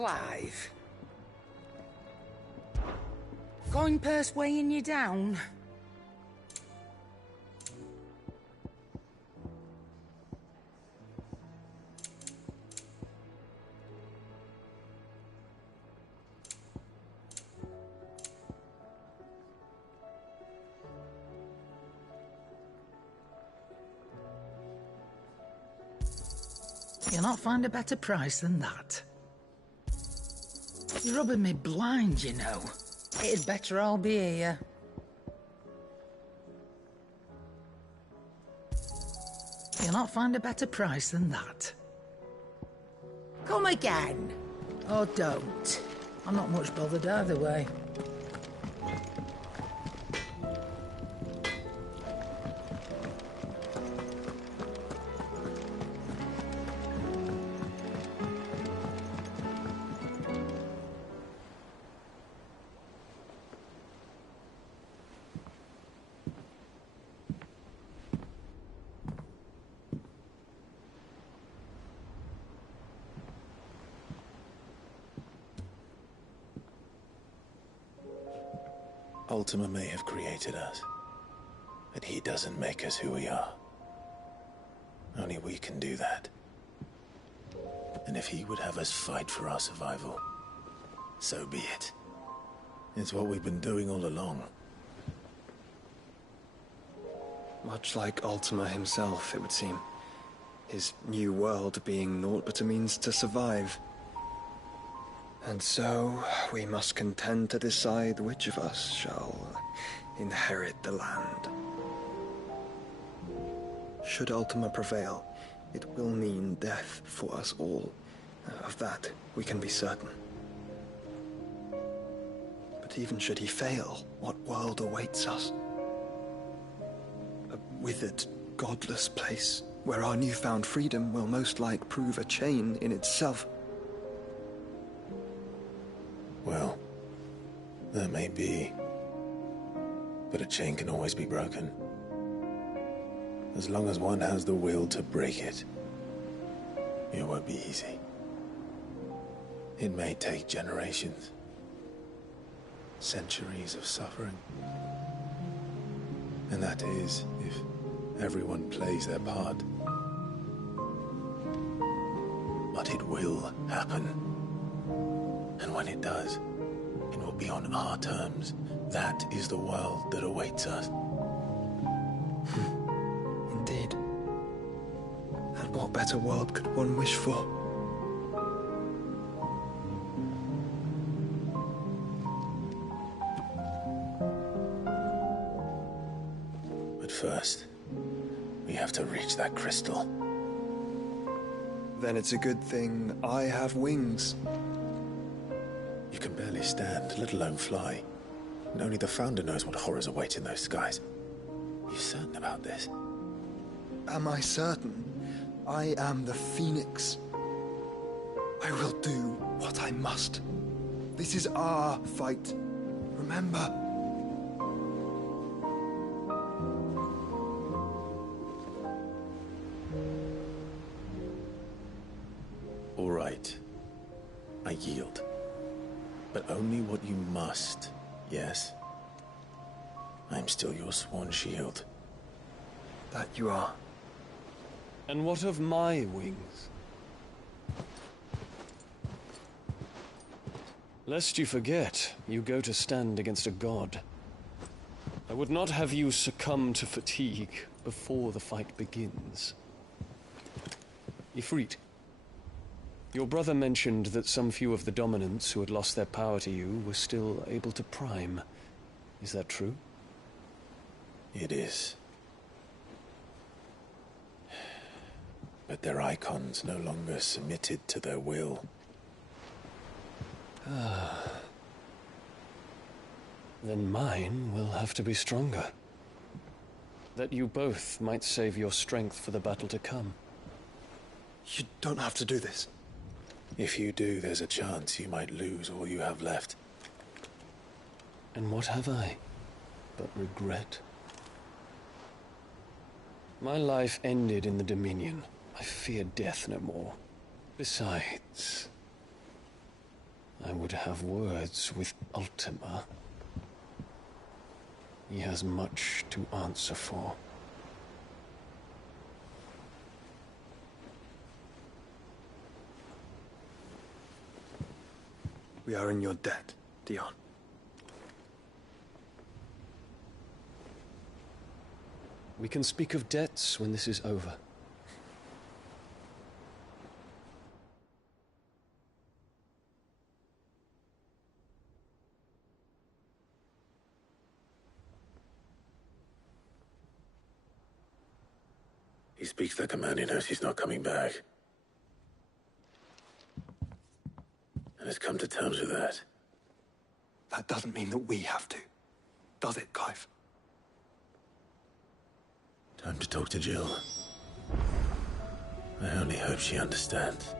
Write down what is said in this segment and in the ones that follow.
Clive. Coin purse weighing you down? You'll not find a better price than that. You're rubbing me blind, you know. It'd better all be here. You'll not find a better price than that. Come again. Or don't. I'm not much bothered either way. Ultima may have created us, but he doesn't make us who we are. Only we can do that. And if he would have us fight for our survival, so be it. It's what we've been doing all along. Much like Ultima himself, it would seem. His new world being naught but a means to survive. And so, we must contend to decide which of us shall inherit the land. Should Ultima prevail, it will mean death for us all. Of that, we can be certain. But even should he fail, what world awaits us? A withered, godless place, where our newfound freedom will most like prove a chain in itself. Well, that may be, but a chain can always be broken. As long as one has the will to break it, it won't be easy. It may take generations, centuries of suffering. And that is, if everyone plays their part. But it will happen. And when it does, it will be on our terms. That is the world that awaits us. Indeed. And what better world could one wish for? But first, we have to reach that crystal. Then it's a good thing I have wings. You can barely stand, let alone fly. And only the Founder knows what horrors await in those skies. Are you certain about this? Am I certain? I am the Phoenix. I will do what I must. This is our fight. Remember? All right. I yield. But only what you must, yes? I'm still your sworn shield. That you are. And what of my wings? Lest you forget, you go to stand against a god. I would not have you succumb to fatigue before the fight begins. Ifrit, your brother mentioned that some few of the dominants who had lost their power to you were still able to prime. Is that true? It is. But their icons no longer submitted to their will. Then mine will have to be stronger. That you both might save your strength for the battle to come. You don't have to do this. If you do, there's a chance you might lose all you have left. And what have I but regret? My life ended in the Dominion. I fear death no more. Besides, I would have words with Ultima. He has much to answer for. We are in your debt, Dion. We can speak of debts when this is over. He speaks like a man who knows he's not coming back. And has come to terms with that. That doesn't mean that we have to, does it, Clive? Time to talk to Jill. I only hope she understands.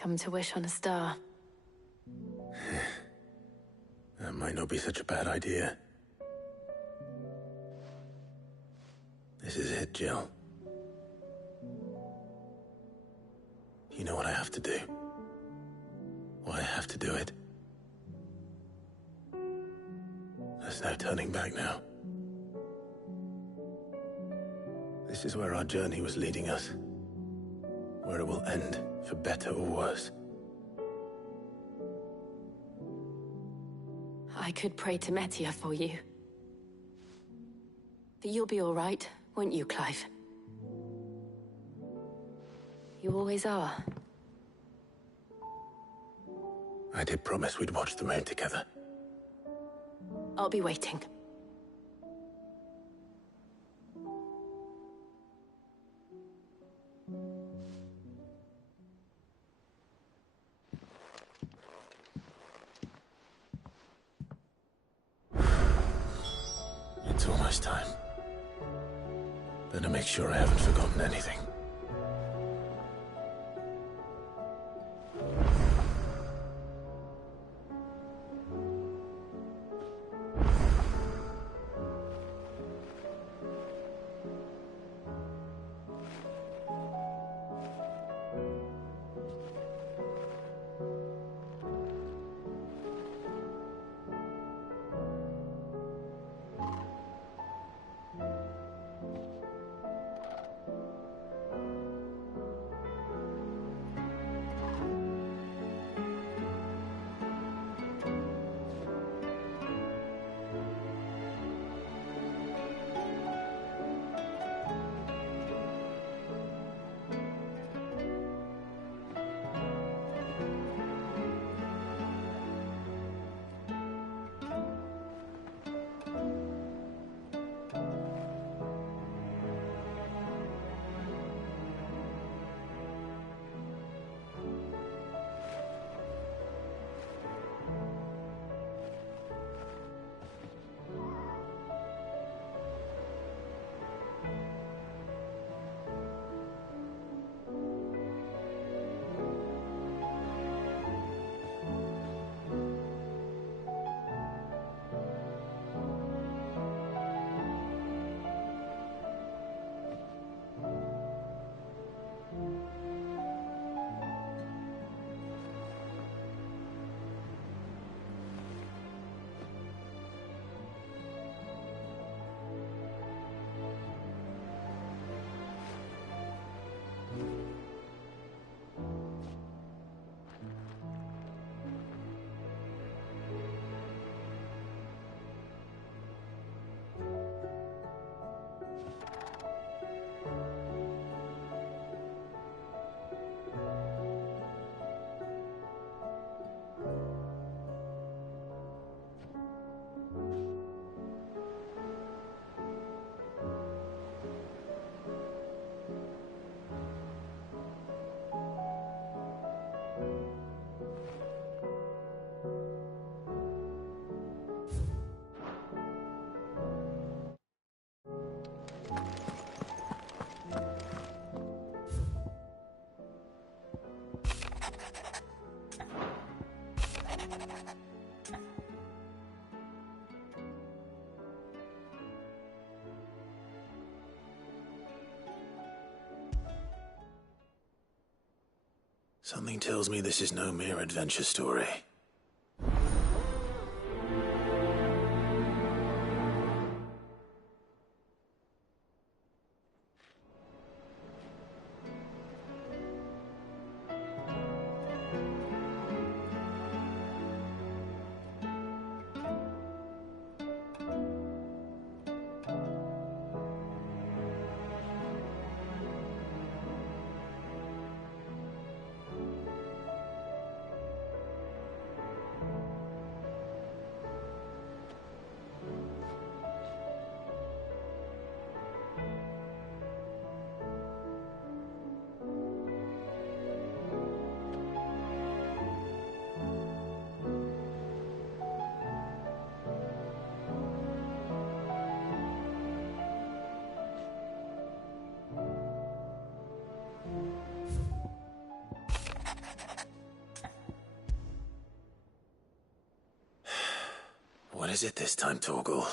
Come to wish on a star. That might not be such a bad idea. This is it, Jill. You know what I have to do. Why I have to do it. There's no turning back now. This is where our journey was leading us. Where it will end, for better or worse. I could pray to Metia for you. But you'll be all right, won't you, Clive? You always are. I did promise we'd watch the moon together. I'll be waiting. It's almost time. Better make sure I haven't forgotten anything. Something tells me this is no mere adventure story. What is it this time, Torgal?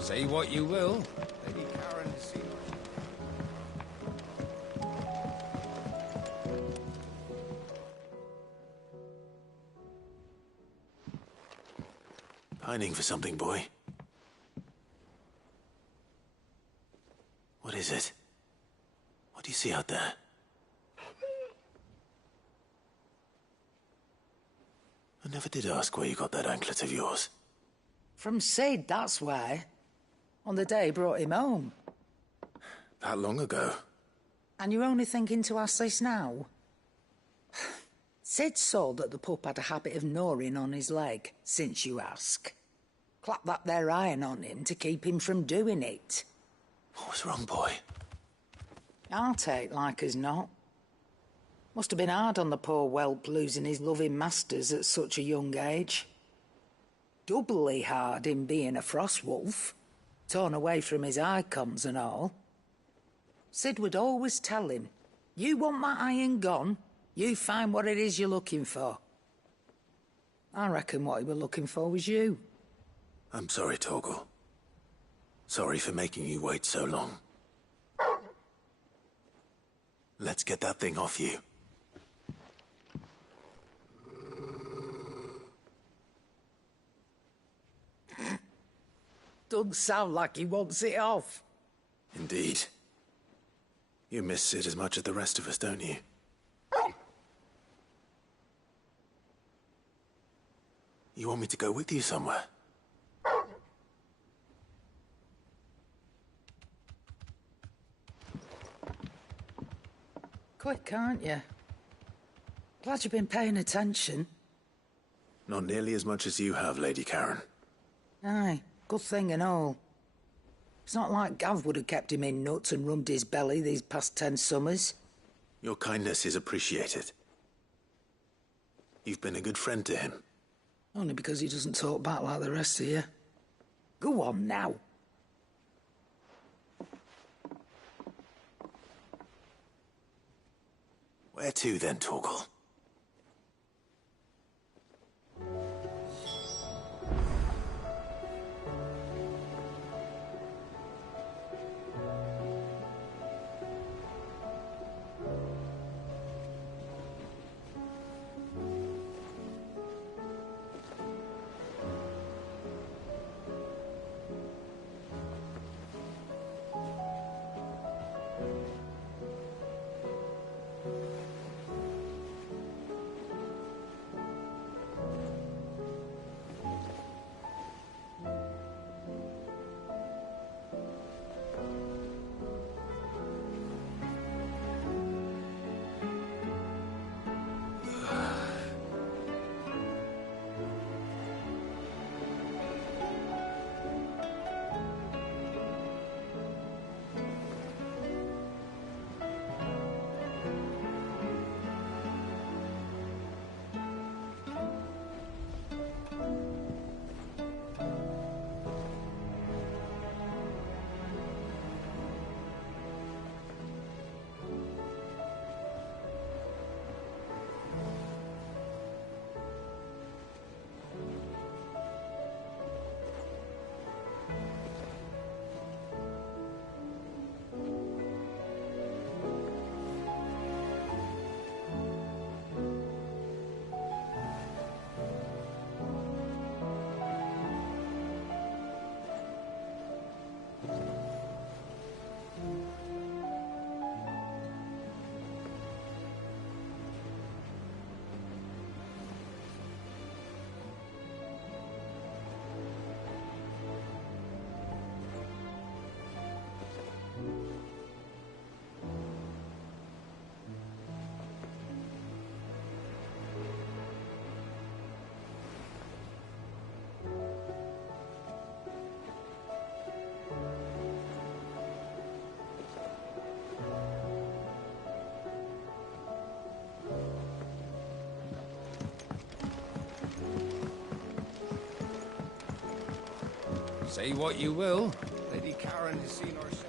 Say what you will. Lady Karen has seen Pining for something, boy? What is it? What do you see out there? I never did ask where you got that anklet of yours. From Sid, that's why. On the day he brought him home. That long ago? And you're only thinking to ask this now? Sid saw that the pup had a habit of gnawing on his leg, since you ask. Clap that there iron on him to keep him from doing it. What was wrong, boy? I'll take like as not. Must have been hard on the poor whelp losing his loving masters at such a young age. Doubly hard in being a frost wolf. Torn away from his icons and all. Sid would always tell him, you want that iron gone, you find what it is you're looking for. I reckon what he were looking for was you. I'm sorry, Torgal. Sorry for making you wait so long. Let's get that thing off you. Doesn't sound like he wants it off. Indeed. You miss Sid as much as the rest of us, don't you? You want me to go with you somewhere? Quick, aren't you? Glad you've been paying attention. Not nearly as much as you have, Lady Karen. Aye, good thing and all. It's not like Gav would have kept him in nuts and rubbed his belly these past 10 summers. Your kindness is appreciated. You've been a good friend to him. Only because he doesn't talk back like the rest of you. Go on now. Where to then, Torgal? Say what you will, Lady Karen has seen herself.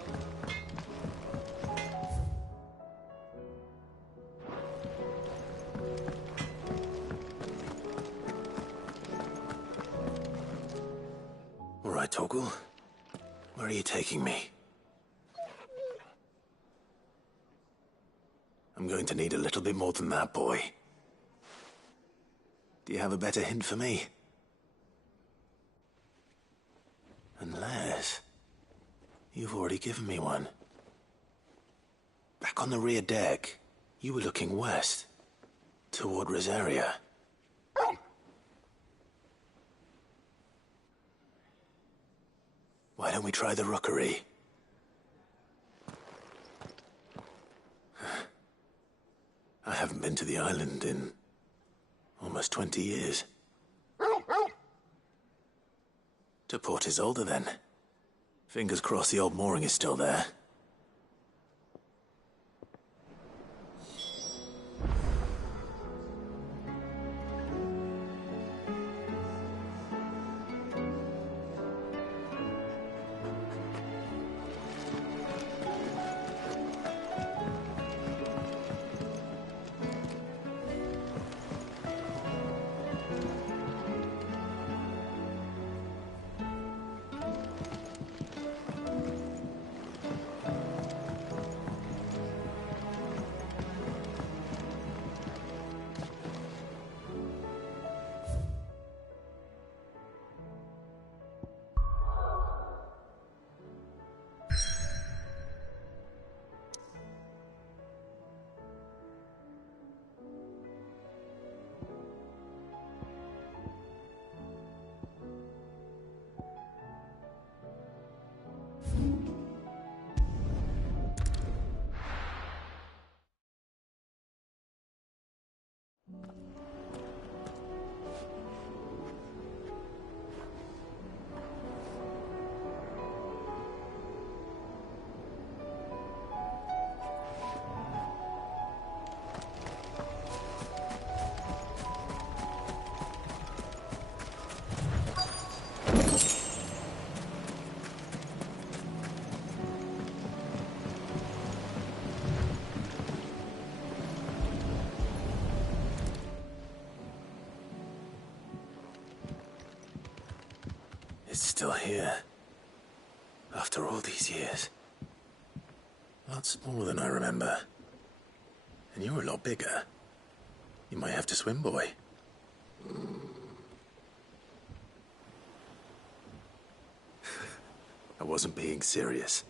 All right, Torgal. Where are you taking me? I'm going to need a little bit more than that, boy. Do you have a better hint for me? Unless... you've already given me one. Back on the rear deck, you were looking west, toward Rosaria. Why don't we try the rookery? I haven't been to the island in almost 20 years. To Port Isolde, then. Fingers crossed the old mooring is still there. It's still here. After all these years. A lot smaller than I remember. And you're a lot bigger. You might have to swim, boy. I wasn't being serious.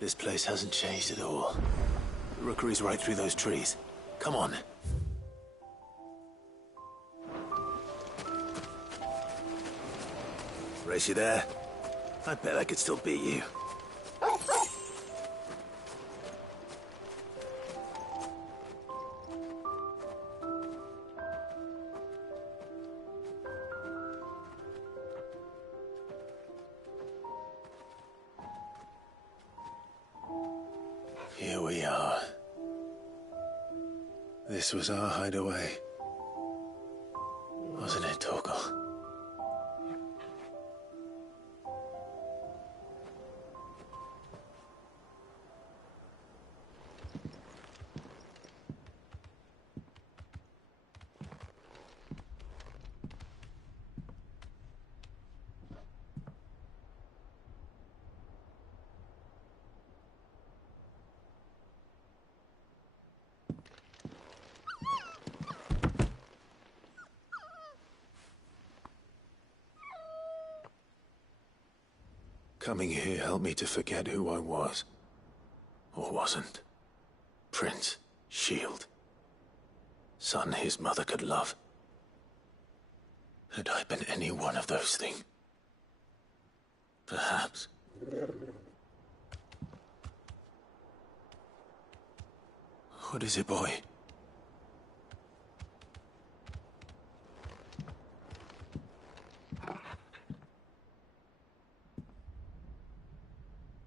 This place hasn't changed at all. The rookery's right through those trees. Come on. Race you there? I bet I could still beat you. Here we are. This was our hideaway. Wasn't it, Torgal? Coming here helped me to forget who I was. Or wasn't. Prince, shield. Son his mother could love. Had I been any one of those things? Perhaps. What is it, boy?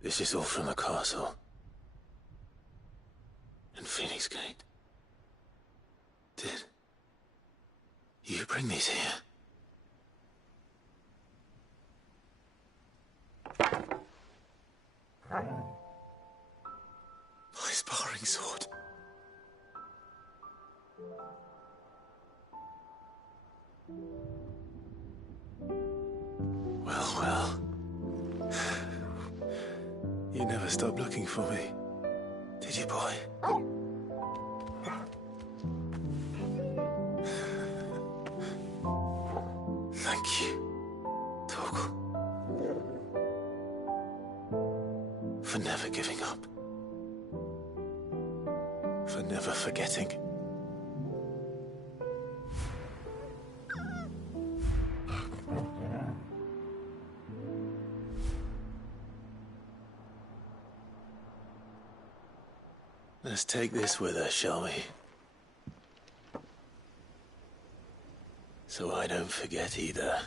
This is all from the castle. And Phoenix Gate. Did you bring these here? My sparring sword. Well, well. You never stopped looking for me, did you, boy? Thank you, Torgal. For never giving up. For never forgetting. Let's take this with us, shall we? So I don't forget either.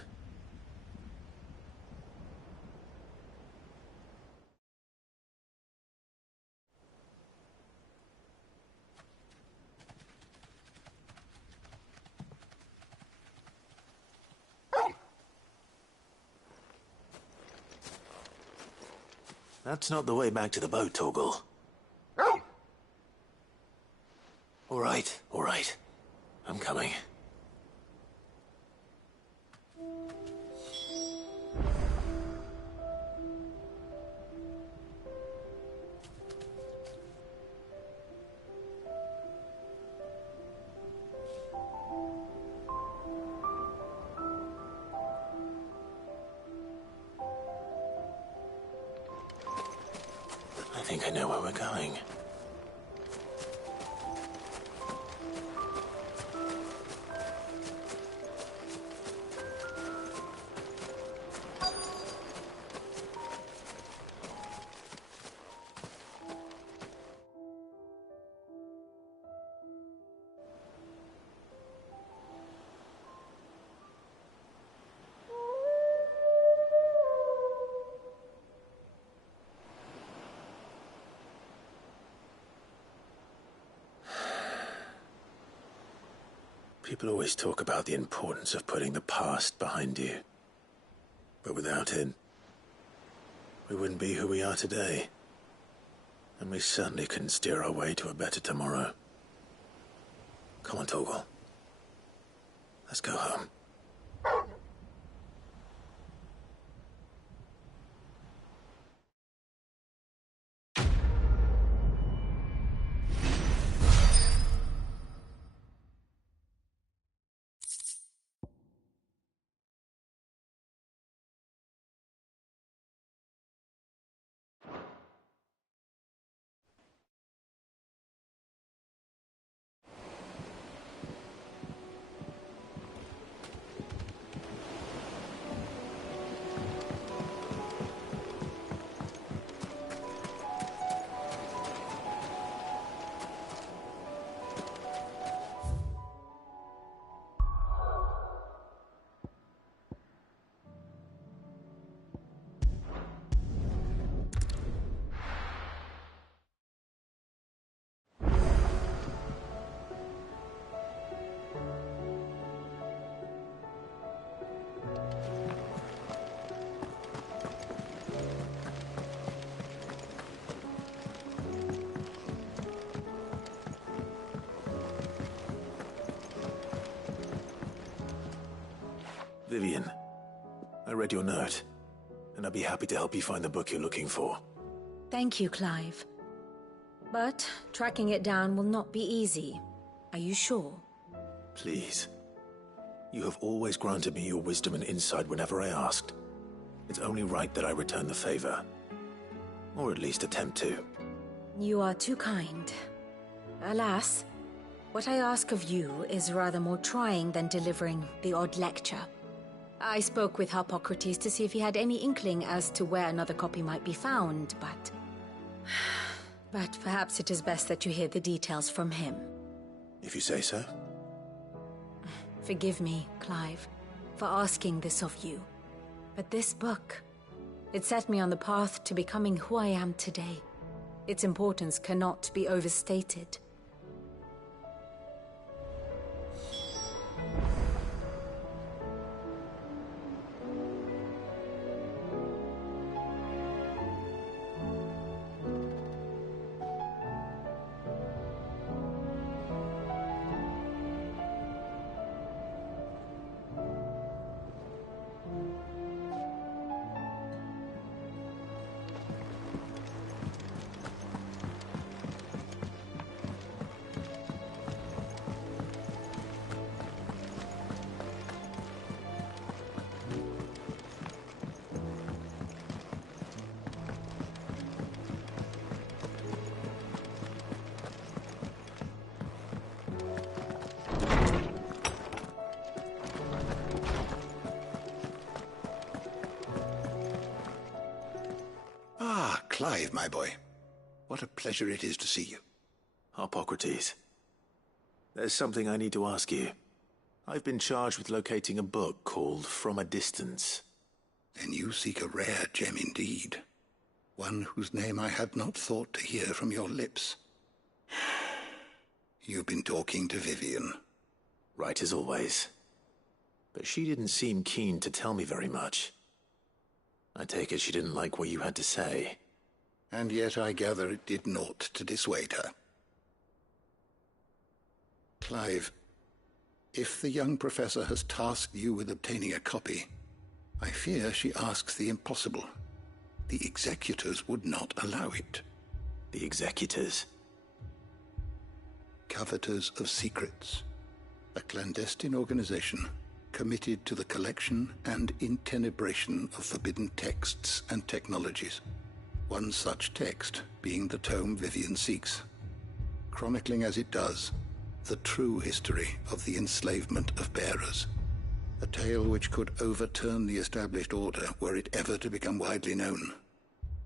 That's not the way back to the boat, Torgal. All right. I'm coming. I think I know where we're going. People always talk about the importance of putting the past behind you. But without it, we wouldn't be who we are today. And we certainly couldn't steer our way to a better tomorrow. Come on, Torgal. Let's go home. Vivian, I read your note, and I'd be happy to help you find the book you're looking for. Thank you, Clive. But tracking it down will not be easy. Are you sure? Please. You have always granted me your wisdom and insight whenever I asked. It's only right that I return the favor. Or at least attempt to. You are too kind. Alas, what I ask of you is rather more trying than delivering the odd lecture. I spoke with Hippocrates to see if he had any inkling as to where another copy might be found, but... But perhaps it is best that you hear the details from him. If you say so. Forgive me, Clive, for asking this of you. But this book, it set me on the path to becoming who I am today. Its importance cannot be overstated. Clive, my boy. What a pleasure it is to see you. Hippocrates. There's something I need to ask you. I've been charged with locating a book called From a Distance. Then you seek a rare gem indeed. One whose name I had not thought to hear from your lips. You've been talking to Vivian. Right as always. But she didn't seem keen to tell me very much. I take it she didn't like what you had to say. And yet I gather it did naught to dissuade her. Clive, if the young professor has tasked you with obtaining a copy, I fear she asks the impossible. The executors would not allow it. The executors? Coveters of Secrets. A clandestine organization committed to the collection and intenebration of forbidden texts and technologies. One such text being the tome Vivian seeks, chronicling as it does the true history of the enslavement of bearers. A tale which could overturn the established order were it ever to become widely known.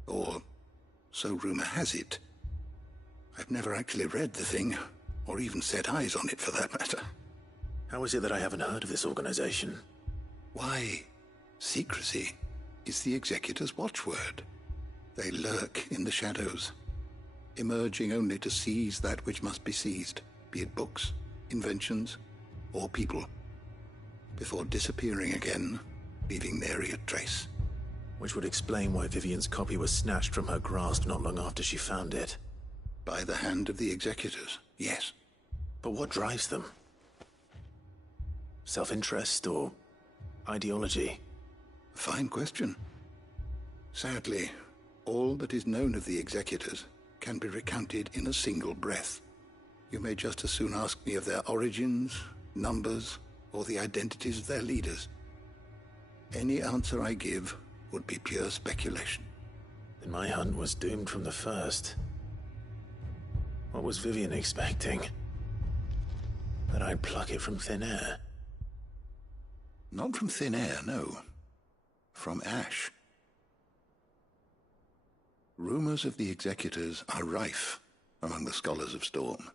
Or, so rumor has it. I've never actually read the thing, or even set eyes on it for that matter. How is it that I haven't heard of this organization? Why, secrecy is the executor's watchword. They lurk in the shadows, emerging only to seize that which must be seized, be it books, inventions, or people, before disappearing again, leaving nary a trace. Which would explain why Vivian's copy was snatched from her grasp not long after she found it. By the hand of the executors, yes. But what drives them? Self-interest or ideology? Fine question. Sadly, all that is known of the executors can be recounted in a single breath. You may just as soon ask me of their origins, numbers, or the identities of their leaders. Any answer I give would be pure speculation. Then my hunt was doomed from the first. What was Vivian expecting? That I'd pluck it from thin air? Not from thin air, no. From ash. Rumors of the executors are rife among the scholars of Storm,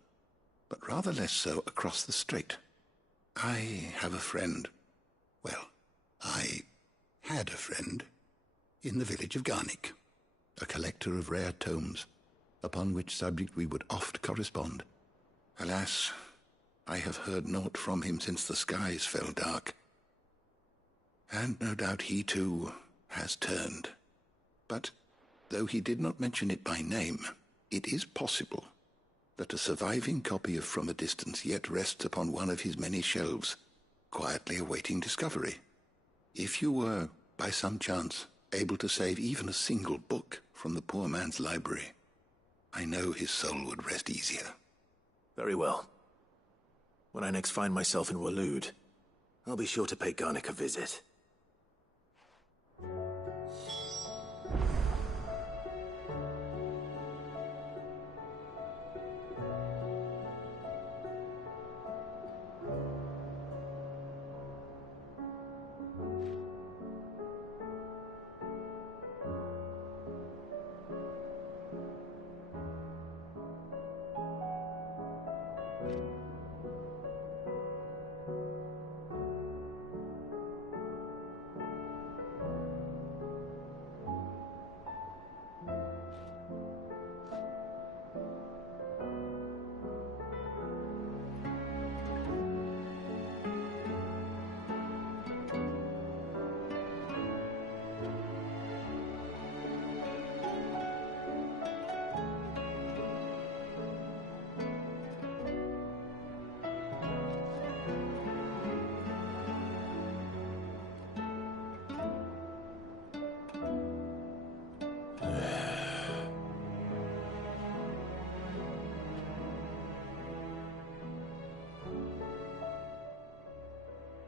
but rather less so across the strait. I have a friend. Well, I had a friend in the village of Garnick, a collector of rare tomes, upon which subject we would oft correspond. Alas, I have heard naught from him since the skies fell dark. And no doubt he, too, has turned. But, though he did not mention it by name, it is possible that a surviving copy of From a Distance yet rests upon one of his many shelves, quietly awaiting discovery. If you were, by some chance, able to save even a single book from the poor man's library, I know his soul would rest easier. Very well. When I next find myself in Waloed, I'll be sure to pay Garnick a visit.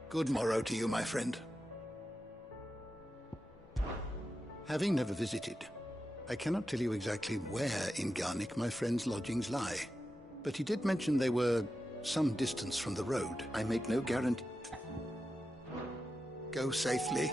Good morrow to you, my friend. Having never visited, I cannot tell you exactly where in Garnick my friend's lodgings lie, but he did mention they were some distance from the road. I make no guarantee. Go safely.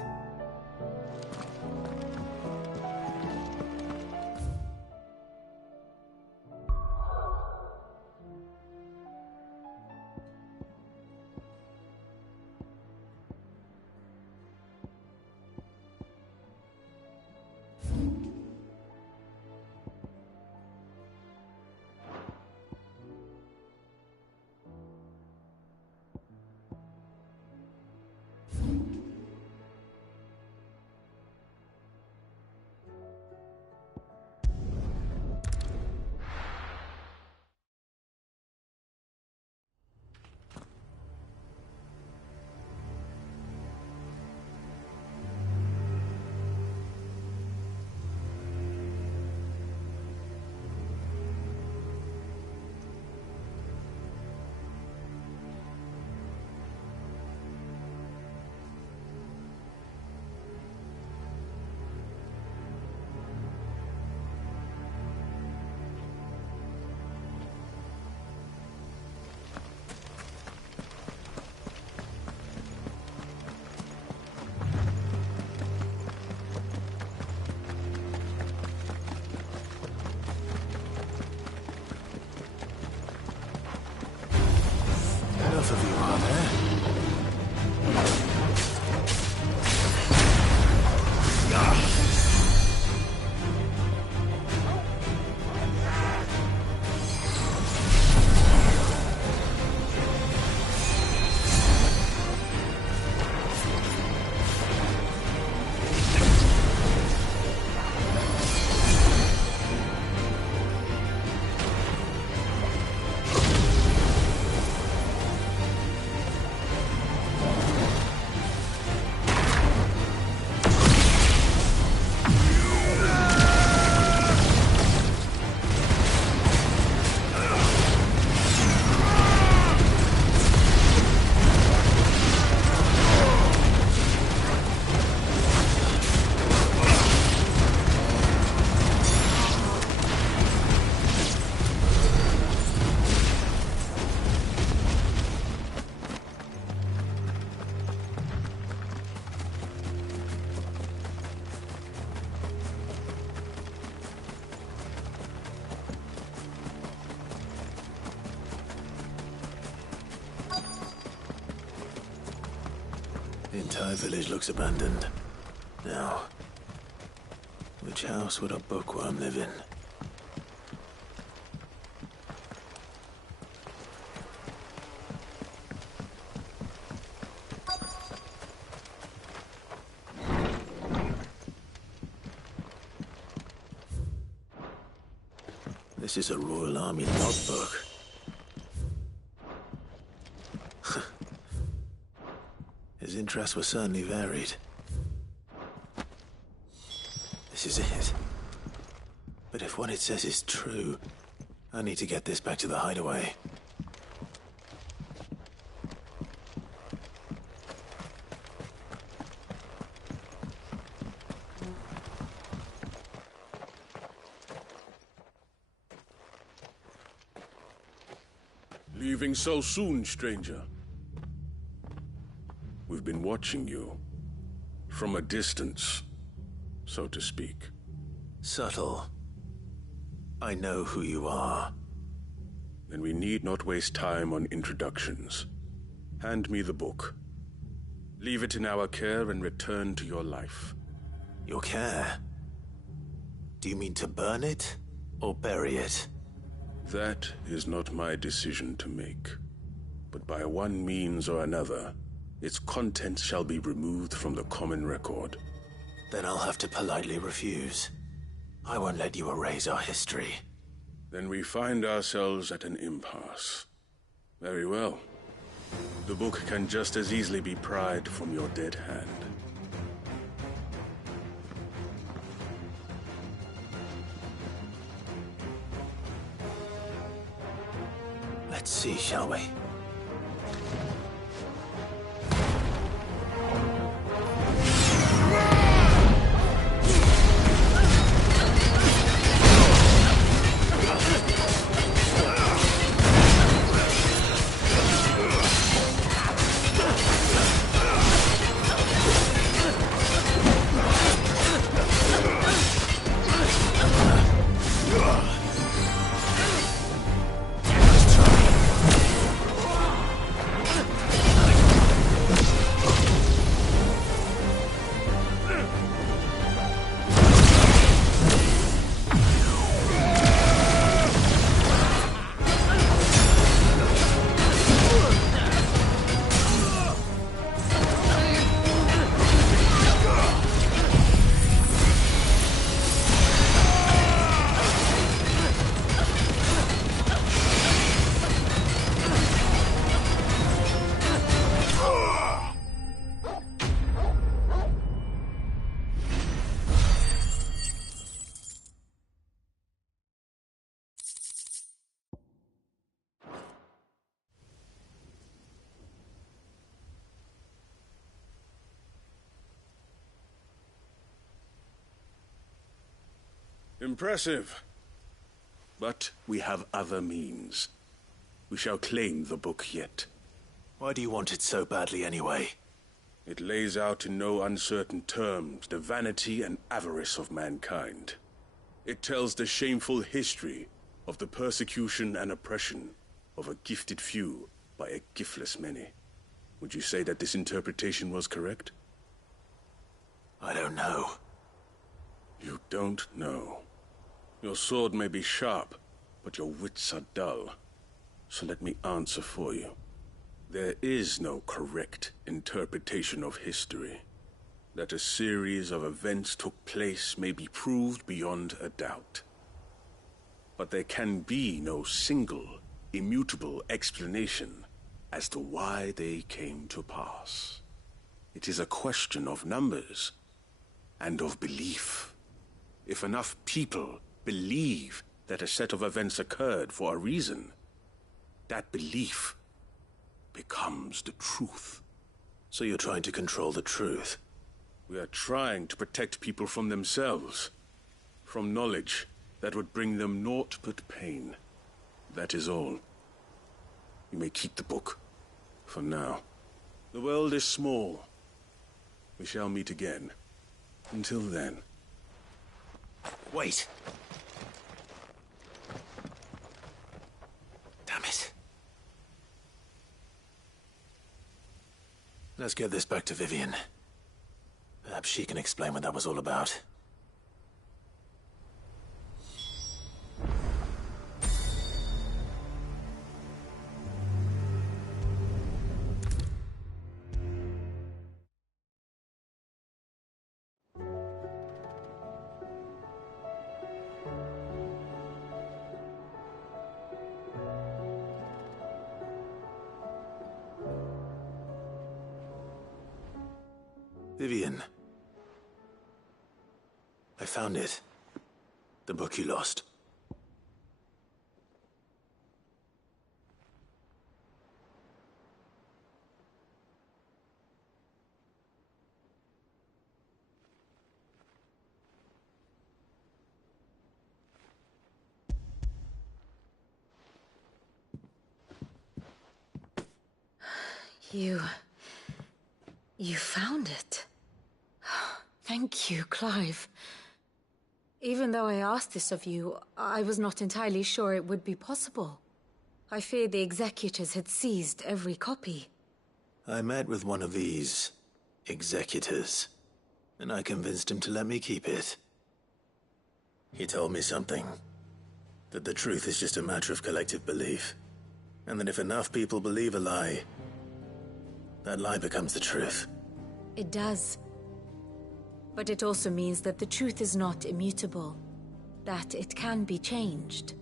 The entire village looks abandoned. Now, which house would a bookworm live in? This is a Royal Army logbook. His interests were certainly varied. This is it. But if what it says is true, I need to get this back to the hideaway. Leaving so soon, stranger? We've been watching you. From a distance, so to speak. Subtle. I know who you are. Then we need not waste time on introductions. Hand me the book. Leave it in our care and return to your life. Your care? Do you mean to burn it, or bury it? That is not my decision to make. But by one means or another, its contents shall be removed from the common record. Then I'll have to politely refuse. I won't let you erase our history. Then we find ourselves at an impasse. Very well. The book can just as easily be pried from your dead hand. Let's see, shall we? Impressive. But we have other means. We shall claim the book yet. Why do you want it so badly anyway? It lays out in no uncertain terms the vanity and avarice of mankind. It tells the shameful history of the persecution and oppression of a gifted few by a giftless many. Would you say that this interpretation was correct? I don't know. You don't know. Your sword may be sharp, but your wits are dull. So let me answer for you. There is no correct interpretation of history. That a series of events took place may be proved beyond a doubt. But there can be no single, immutable explanation as to why they came to pass. It is a question of numbers and of belief. If enough people believe that a set of events occurred for a reason, that belief becomes the truth. So you're trying to control the truth? We are trying to protect people from themselves, from knowledge that would bring them naught but pain. That is all. You may keep the book, for now. The world is small. We shall meet again. Until then. Wait! Damn it. Let's get this back to Vivian. Perhaps she can explain what that was all about. Vivian. I found it. The book you lost. You found it. Thank you, Clive. Even though I asked this of you, I was not entirely sure it would be possible. I feared the executors had seized every copy. I met with one of these executors, and I convinced him to let me keep it. He told me something. That the truth is just a matter of collective belief. And that if enough people believe a lie, that lie becomes the truth. It does. But it also means that the truth is not immutable. That it can be changed.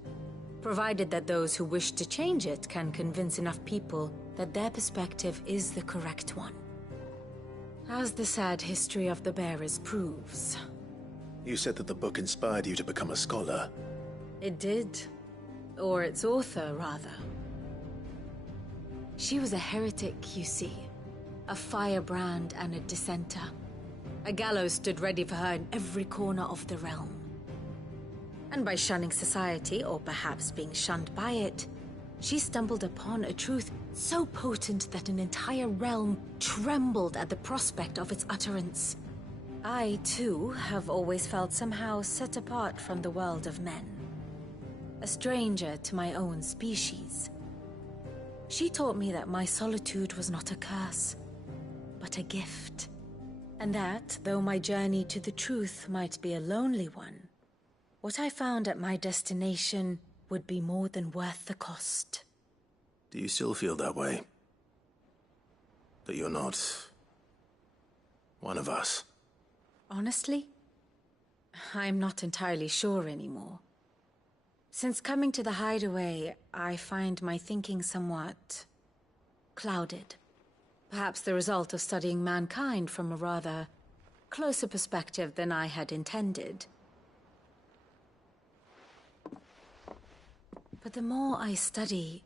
Provided that those who wish to change it can convince enough people that their perspective is the correct one. As the sad history of the bearers proves. You said that the book inspired you to become a scholar. It did. Or its author, rather. She was a heretic, you see. A firebrand and a dissenter. A gallows stood ready for her in every corner of the realm. And by shunning society, or perhaps being shunned by it, she stumbled upon a truth so potent that an entire realm trembled at the prospect of its utterance. I, too, have always felt somehow set apart from the world of men. A stranger to my own species. She taught me that my solitude was not a curse, but a gift. And that, though my journey to the truth might be a lonely one, what I found at my destination would be more than worth the cost. Do you still feel that way? That you're not one of us? Honestly, I'm not entirely sure anymore. Since coming to the hideaway, I find my thinking somewhat clouded. Perhaps the result of studying mankind from a rather closer perspective than I had intended. But the more I study,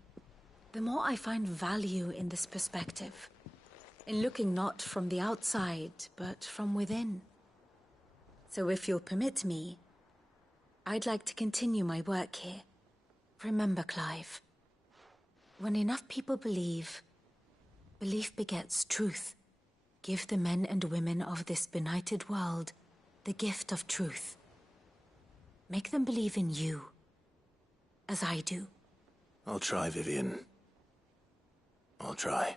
the more I find value in this perspective. In looking not from the outside, but from within. So if you'll permit me, I'd like to continue my work here. Remember, Clive, when enough people believe, belief begets truth. Give the men and women of this benighted world the gift of truth. Make them believe in you, as I do. I'll try, Vivian. I'll try.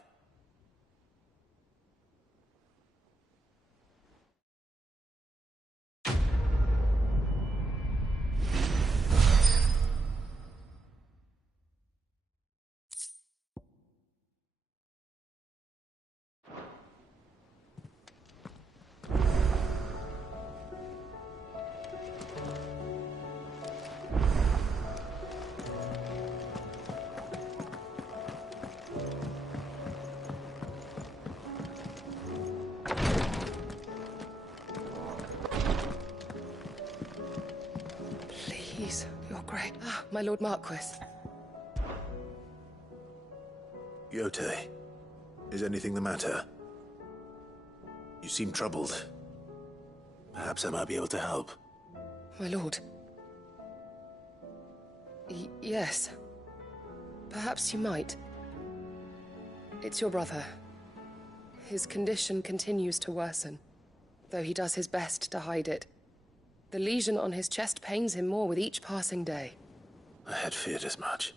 Please, you're great. Ah, my Lord Marquis. Yote, is anything the matter? You seem troubled. Perhaps I might be able to help. My lord. Yes. Perhaps you might. It's your brother. His condition continues to worsen, though he does his best to hide it. The lesion on his chest pains him more with each passing day. I had feared as much.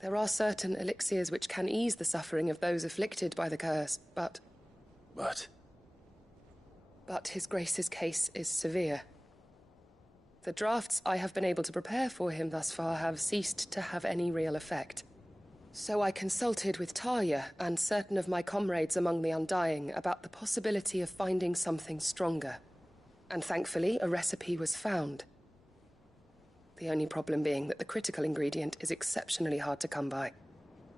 There are certain elixirs which can ease the suffering of those afflicted by the curse, but But But His Grace's case is severe. The drafts I have been able to prepare for him thus far have ceased to have any real effect. So I consulted with Tarja and certain of my comrades among the Undying about the possibility of finding something stronger. And thankfully, a recipe was found. The only problem being that the critical ingredient is exceptionally hard to come by,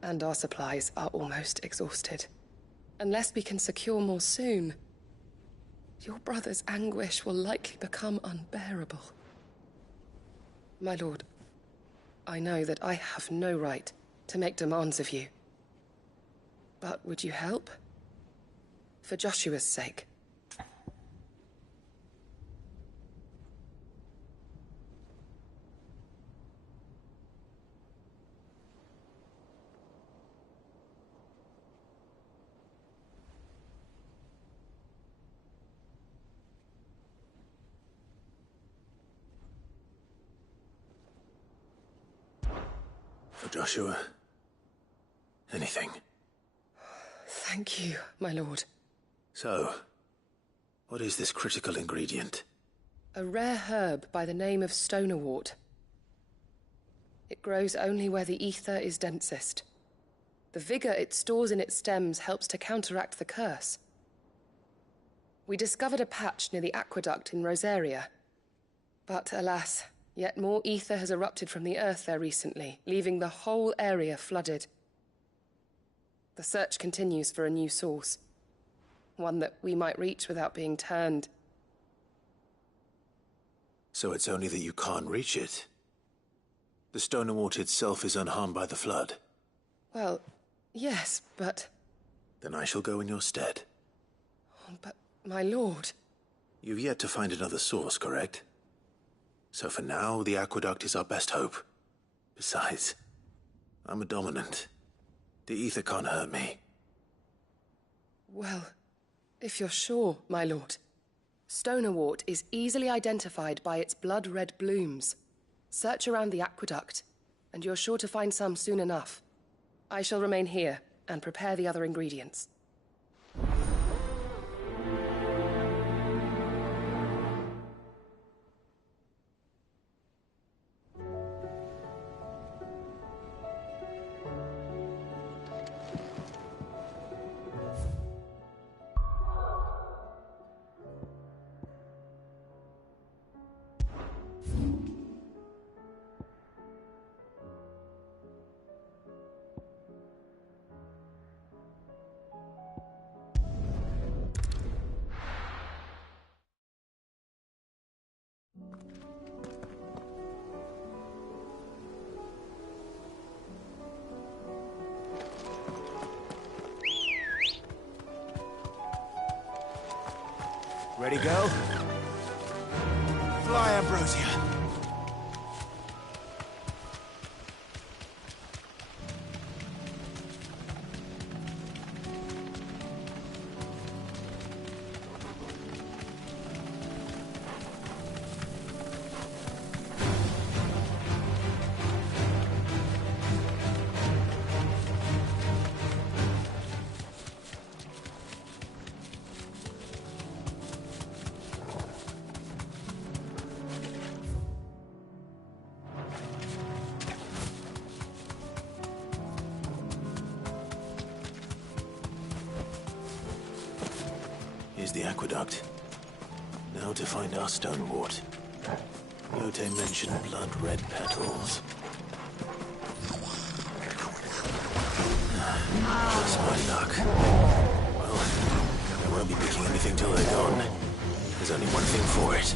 and our supplies are almost exhausted. Unless we can secure more soon, your brother's anguish will likely become unbearable. My lord, I know that I have no right to make demands of you. But would you help? For Joshua's sake. for Joshua, anything. Thank you, my lord. So, what is this critical ingredient? A rare herb by the name of stonerwort. It grows only where the ether is densest. The vigor it stores in its stems helps to counteract the curse. We discovered a patch near the aqueduct in Rosaria. But alas, yet more ether has erupted from the earth there recently, leaving the whole area flooded. The search continues for a new source. One that we might reach without being turned. So it's only that you can't reach it? The stonerwort itself is unharmed by the flood? Well, yes, but... Then I shall go in your stead. But, my lord... You've yet to find another source, correct? So for now, the aqueduct is our best hope. Besides, I'm a dominant. The ether can't hurt me. Well, if you're sure, my lord. Stonerwort is easily identified by its blood-red blooms. Search around the aqueduct, and you're sure to find some soon enough. I shall remain here and prepare the other ingredients. Ready, go? Fly, Ambrosia. Here's the aqueduct. Now to find our stonerwort. Lotte mentioned blood-red petals. Just my luck. Well, I won't be picking anything till they're gone. There's only one thing for it.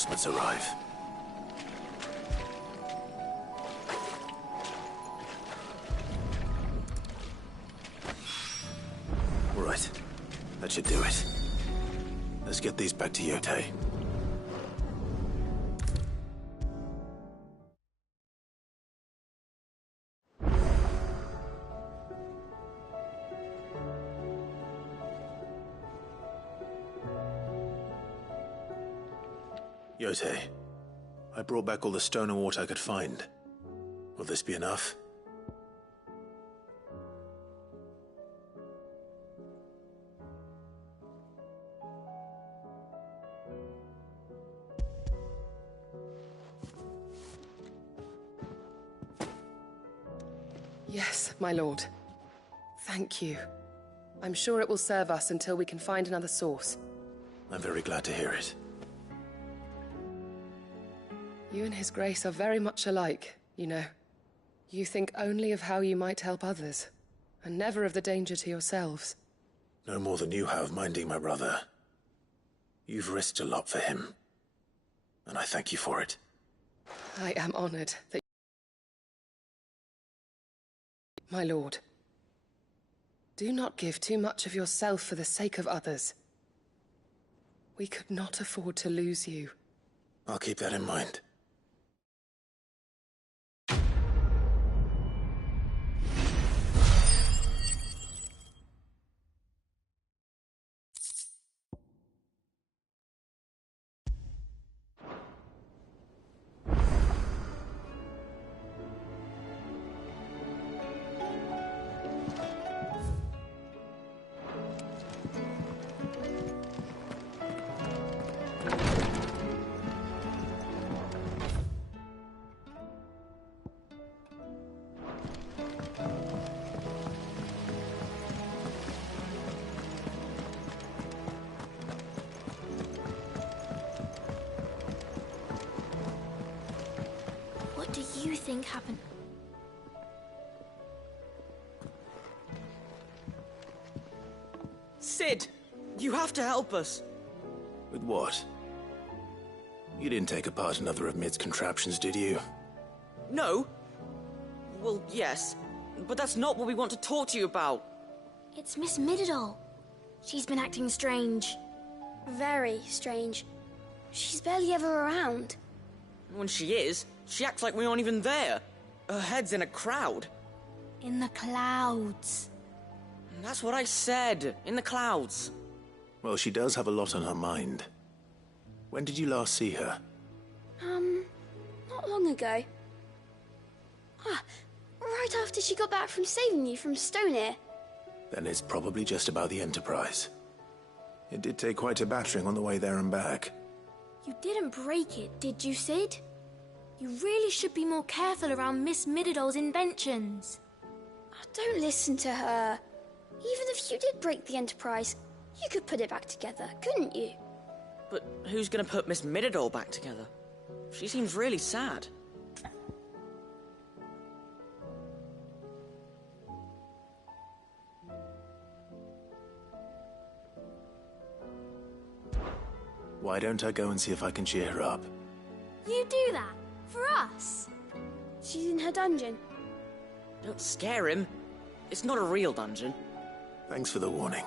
reinforcements arrive. All right. That should do it. Let's get these back to Yotei. Yotei, I brought back all the stone and water I could find. Will this be enough? Yes, my lord. Thank you. I'm sure it will serve us until we can find another source. I'm very glad to hear it. You and His Grace are very much alike, you know. You think only of how you might help others, and never of the danger to yourselves. No more than you have minding my brother. You've risked a lot for him, and I thank you for it. I am honored that... My lord, do not give too much of yourself for the sake of others. We could not afford to lose you. I'll keep that in mind. What do you think happened? Sid! You have to help us! With what? You didn't take apart another of Mid's contraptions, did you? No? Well, yes. But that's not what we want to talk to you about. It's Miss Mididol. She's been acting strange. Very strange. She's barely ever around. When she is, she acts like we aren't even there. Her head's in a crowd. In the clouds. That's what I said. In the clouds. Well, she does have a lot on her mind. When did you last see her? Not long ago. Right after she got back from saving you from Stoneir. Then it's probably just about the Enterprise. It did take quite a battering on the way there and back. You didn't break it, did you, Sid? You really should be more careful around Miss Mididol's inventions. Don't listen to her. Even if you did break the Enterprise, you could put it back together, couldn't you? But who's gonna put Miss Mididol back together? She seems really sad. Why don't I go and see if I can cheer her up? You do that? For us? She's in her dungeon. Don't scare him. It's not a real dungeon. Thanks for the warning.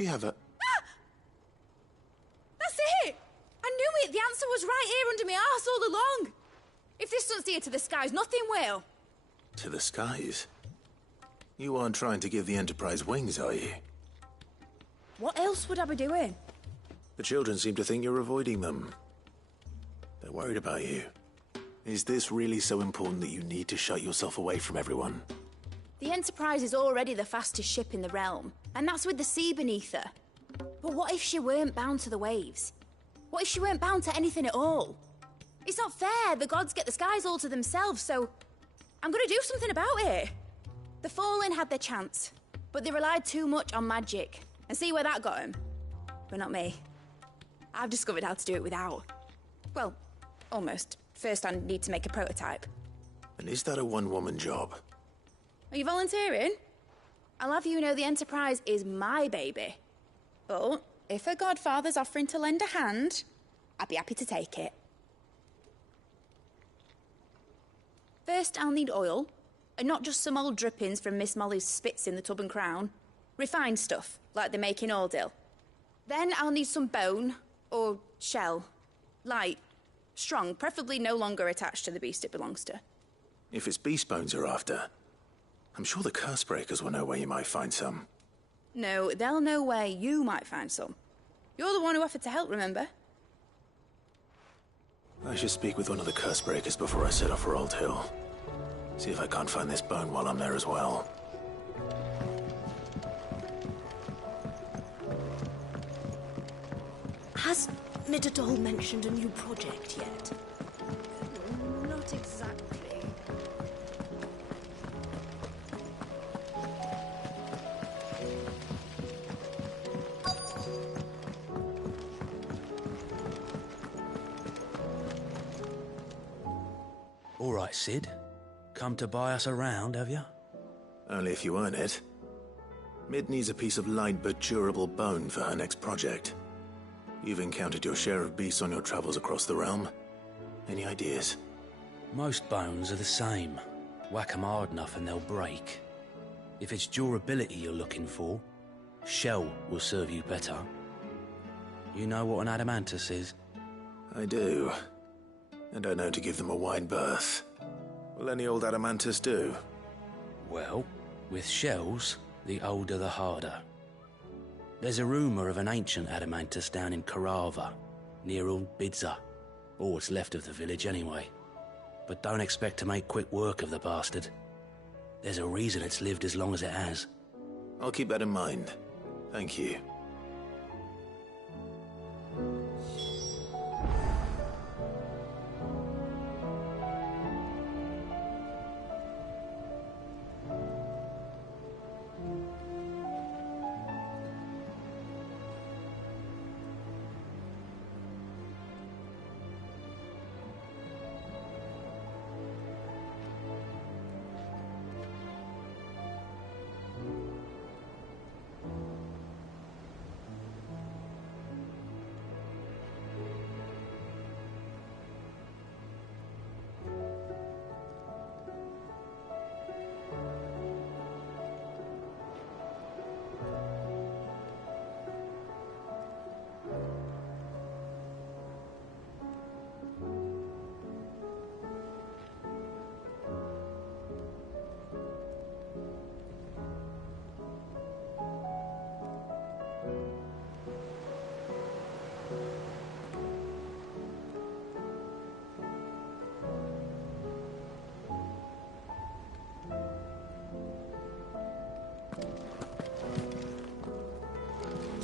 if you have a... That's it! I knew it! The answer was right here under my arse all along! If this doesn't steer to the skies, nothing will! To the skies? You aren't trying to give the Enterprise wings, are you? What else would I be doing? The children seem to think you're avoiding them. They're worried about you. Is this really so important that you need to shut yourself away from everyone? The Enterprise is already the fastest ship in the realm, and that's with the sea beneath her. But what if she weren't bound to the waves? What if she weren't bound to anything at all? It's not fair. The gods get the skies all to themselves, so I'm gonna do something about it. The Fallen had their chance, but they relied too much on magic. And see where that got them? But not me. I've discovered how to do it without. Well, almost. First I need to make a prototype. And is that a one-woman job? Are you volunteering? I'll have you know the Enterprise is my baby. But if her godfather's offering to lend a hand, I'd be happy to take it. First, I'll need oil, and not just some old drippings from Miss Molly's spits in the Tub and Crown. Refined stuff, like they make in Ordil. Then I'll need some bone, or shell. Light, strong, preferably no longer attached to the beast it belongs to. If it's beast bones you're after, I'm sure the curse breakers will know where you might find some. No, they'll know where you might find some. You're the one who offered to help, remember? I should speak with one of the curse breakers before I set off for Old Hill. See if I can't find this bone while I'm there as well. Has Midadol mentioned a new project yet? Not exactly. All right, Sid. Come to buy us around, have you? Only if you earn it. Mid needs a piece of light but durable bone for her next project. You've encountered your share of beasts on your travels across the realm. Any ideas? Most bones are the same. Whack 'em hard enough and they'll break. If it's durability you're looking for, shell will serve you better. You know what an adamantus is? I do. And I know to give them a wide berth. Will any old adamantus do? Well, with shells, the older the harder. There's a rumour of an ancient adamantus down in Karava, near Old Bidza. Or what's left of the village anyway. But don't expect to make quick work of the bastard. There's a reason it's lived as long as it has. I'll keep that in mind. Thank you.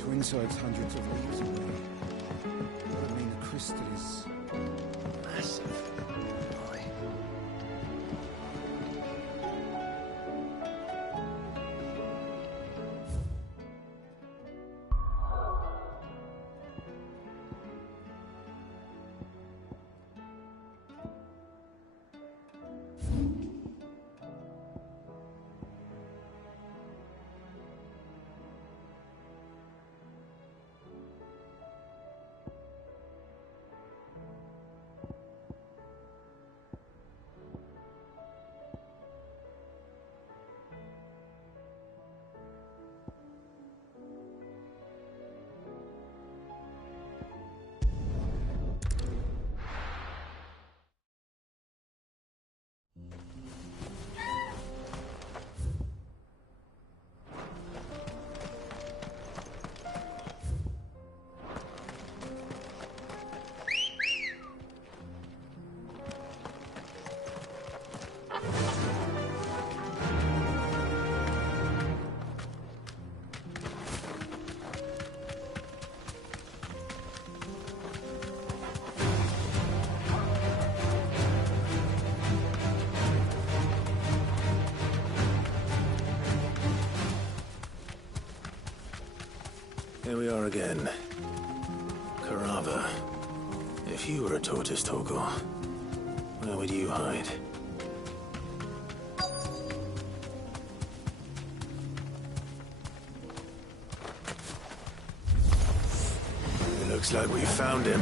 Twinside's hundreds of leagues away. I mean, the crystal is massive. again. Carava, if you were a tortoise, Torgor, where would you hide? Looks like we found him.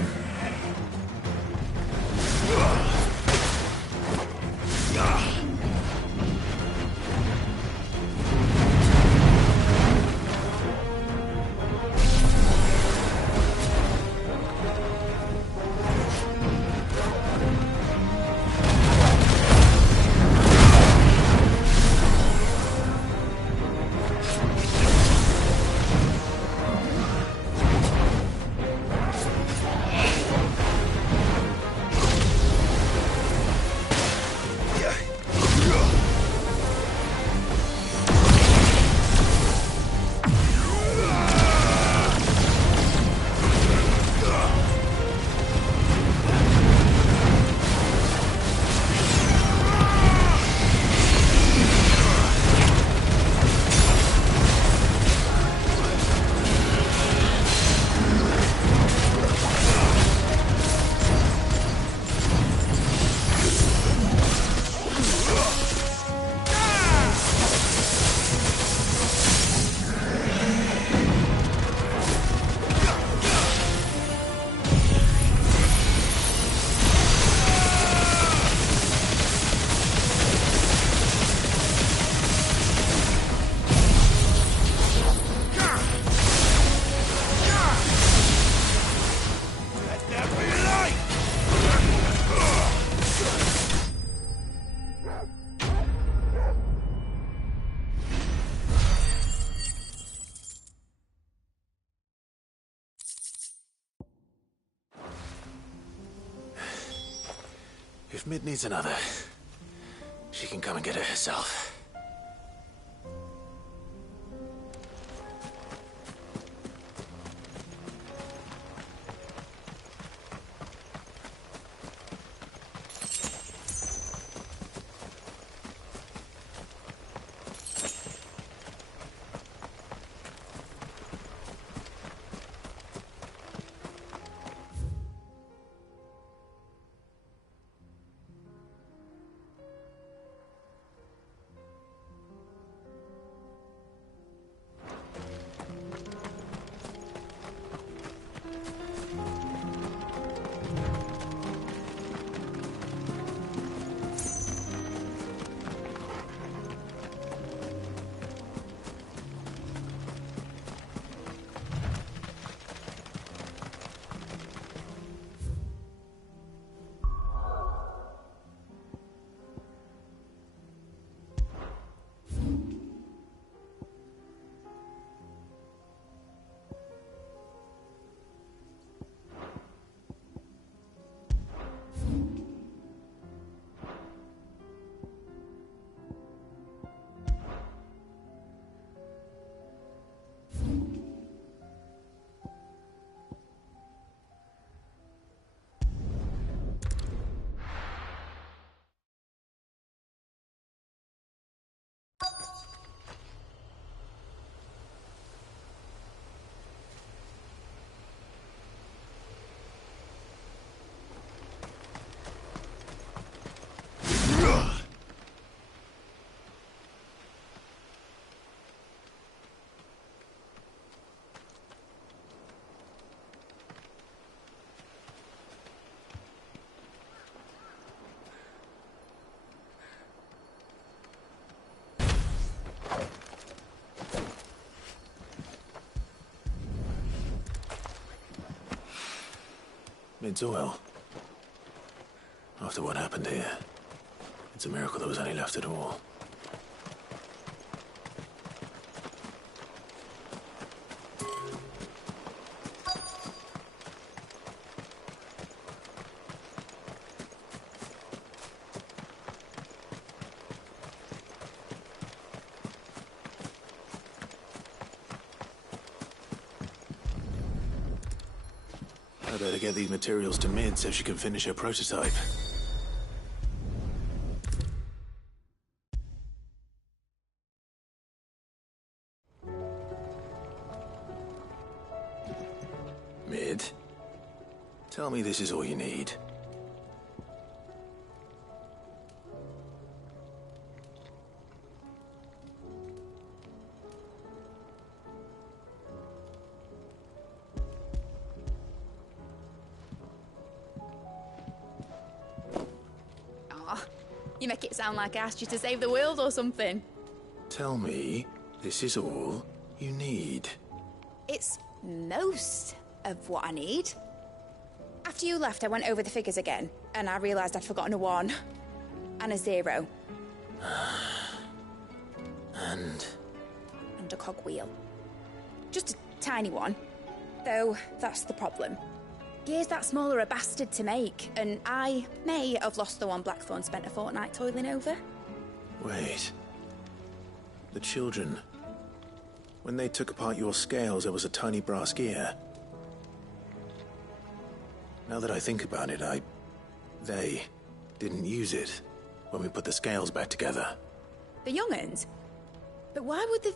If Mid needs another, she can come and get it herself. Mid's well. After what happened here, it's a miracle there was any left at all. I better get these materials to Mid so she can finish her prototype. Tell me this is all you need. You make it sound like I asked you to save the world or something. Tell me this is all you need. It's most of what I need. After you left, I went over the figures again, and I realised I'd forgotten a 1 and a 0. And a cogwheel. Just a tiny one. Though, that's the problem. Gears that small are a bastard to make, and I may have lost the one Blackthorn spent a fortnight toiling over. wait. The children. When they took apart your scales, there was a tiny brass gear. Now that I think about it, they didn't use it when we put the scales back together. The young'uns? But why would the...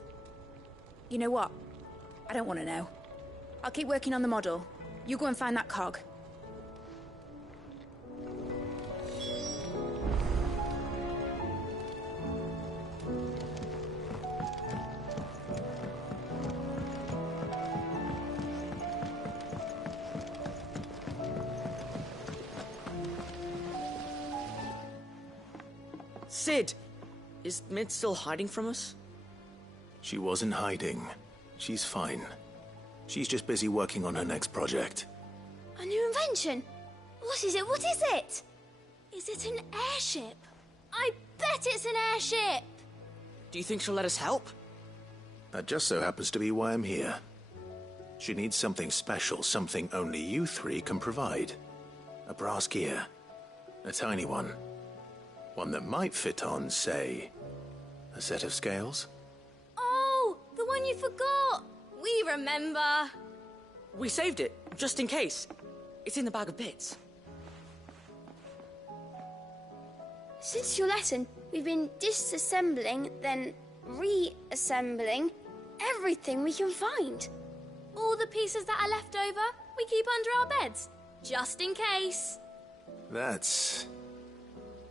You know what? I don't want to know. I'll keep working on the model. You go and find that cog. Sid! Is Mid still hiding from us? She wasn't hiding. She's fine. She's just busy working on her next project. A new invention? What is it? What is it? Is it an airship? I bet it's an airship! Do you think she'll let us help? That just so happens to be why I'm here. She needs something special, something only you three can provide. A brass gear. A tiny one. One that might fit on, say, a set of scales? Oh, the one you forgot! We remember! We saved it, just in case. It's in the bag of bits. Since your lesson, we've been disassembling, then reassembling everything we can find. All the pieces that are left over, we keep under our beds, just in case. That's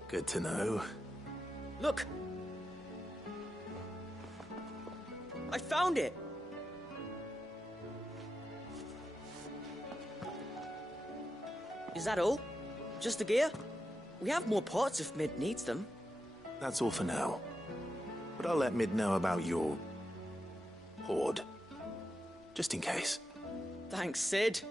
good to know. Look! I found it! Is that all? Just the gear? We have more parts if Mid needs them. That's all for now. But I'll let Mid know about your hoard. Just in case. Thanks, Sid.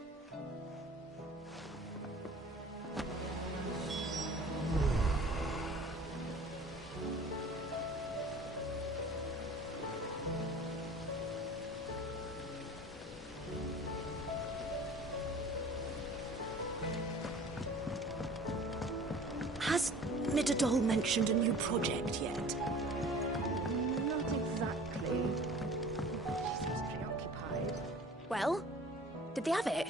Has Midadol mentioned a new project yet? Not exactly. She seems preoccupied. Well, did they have it?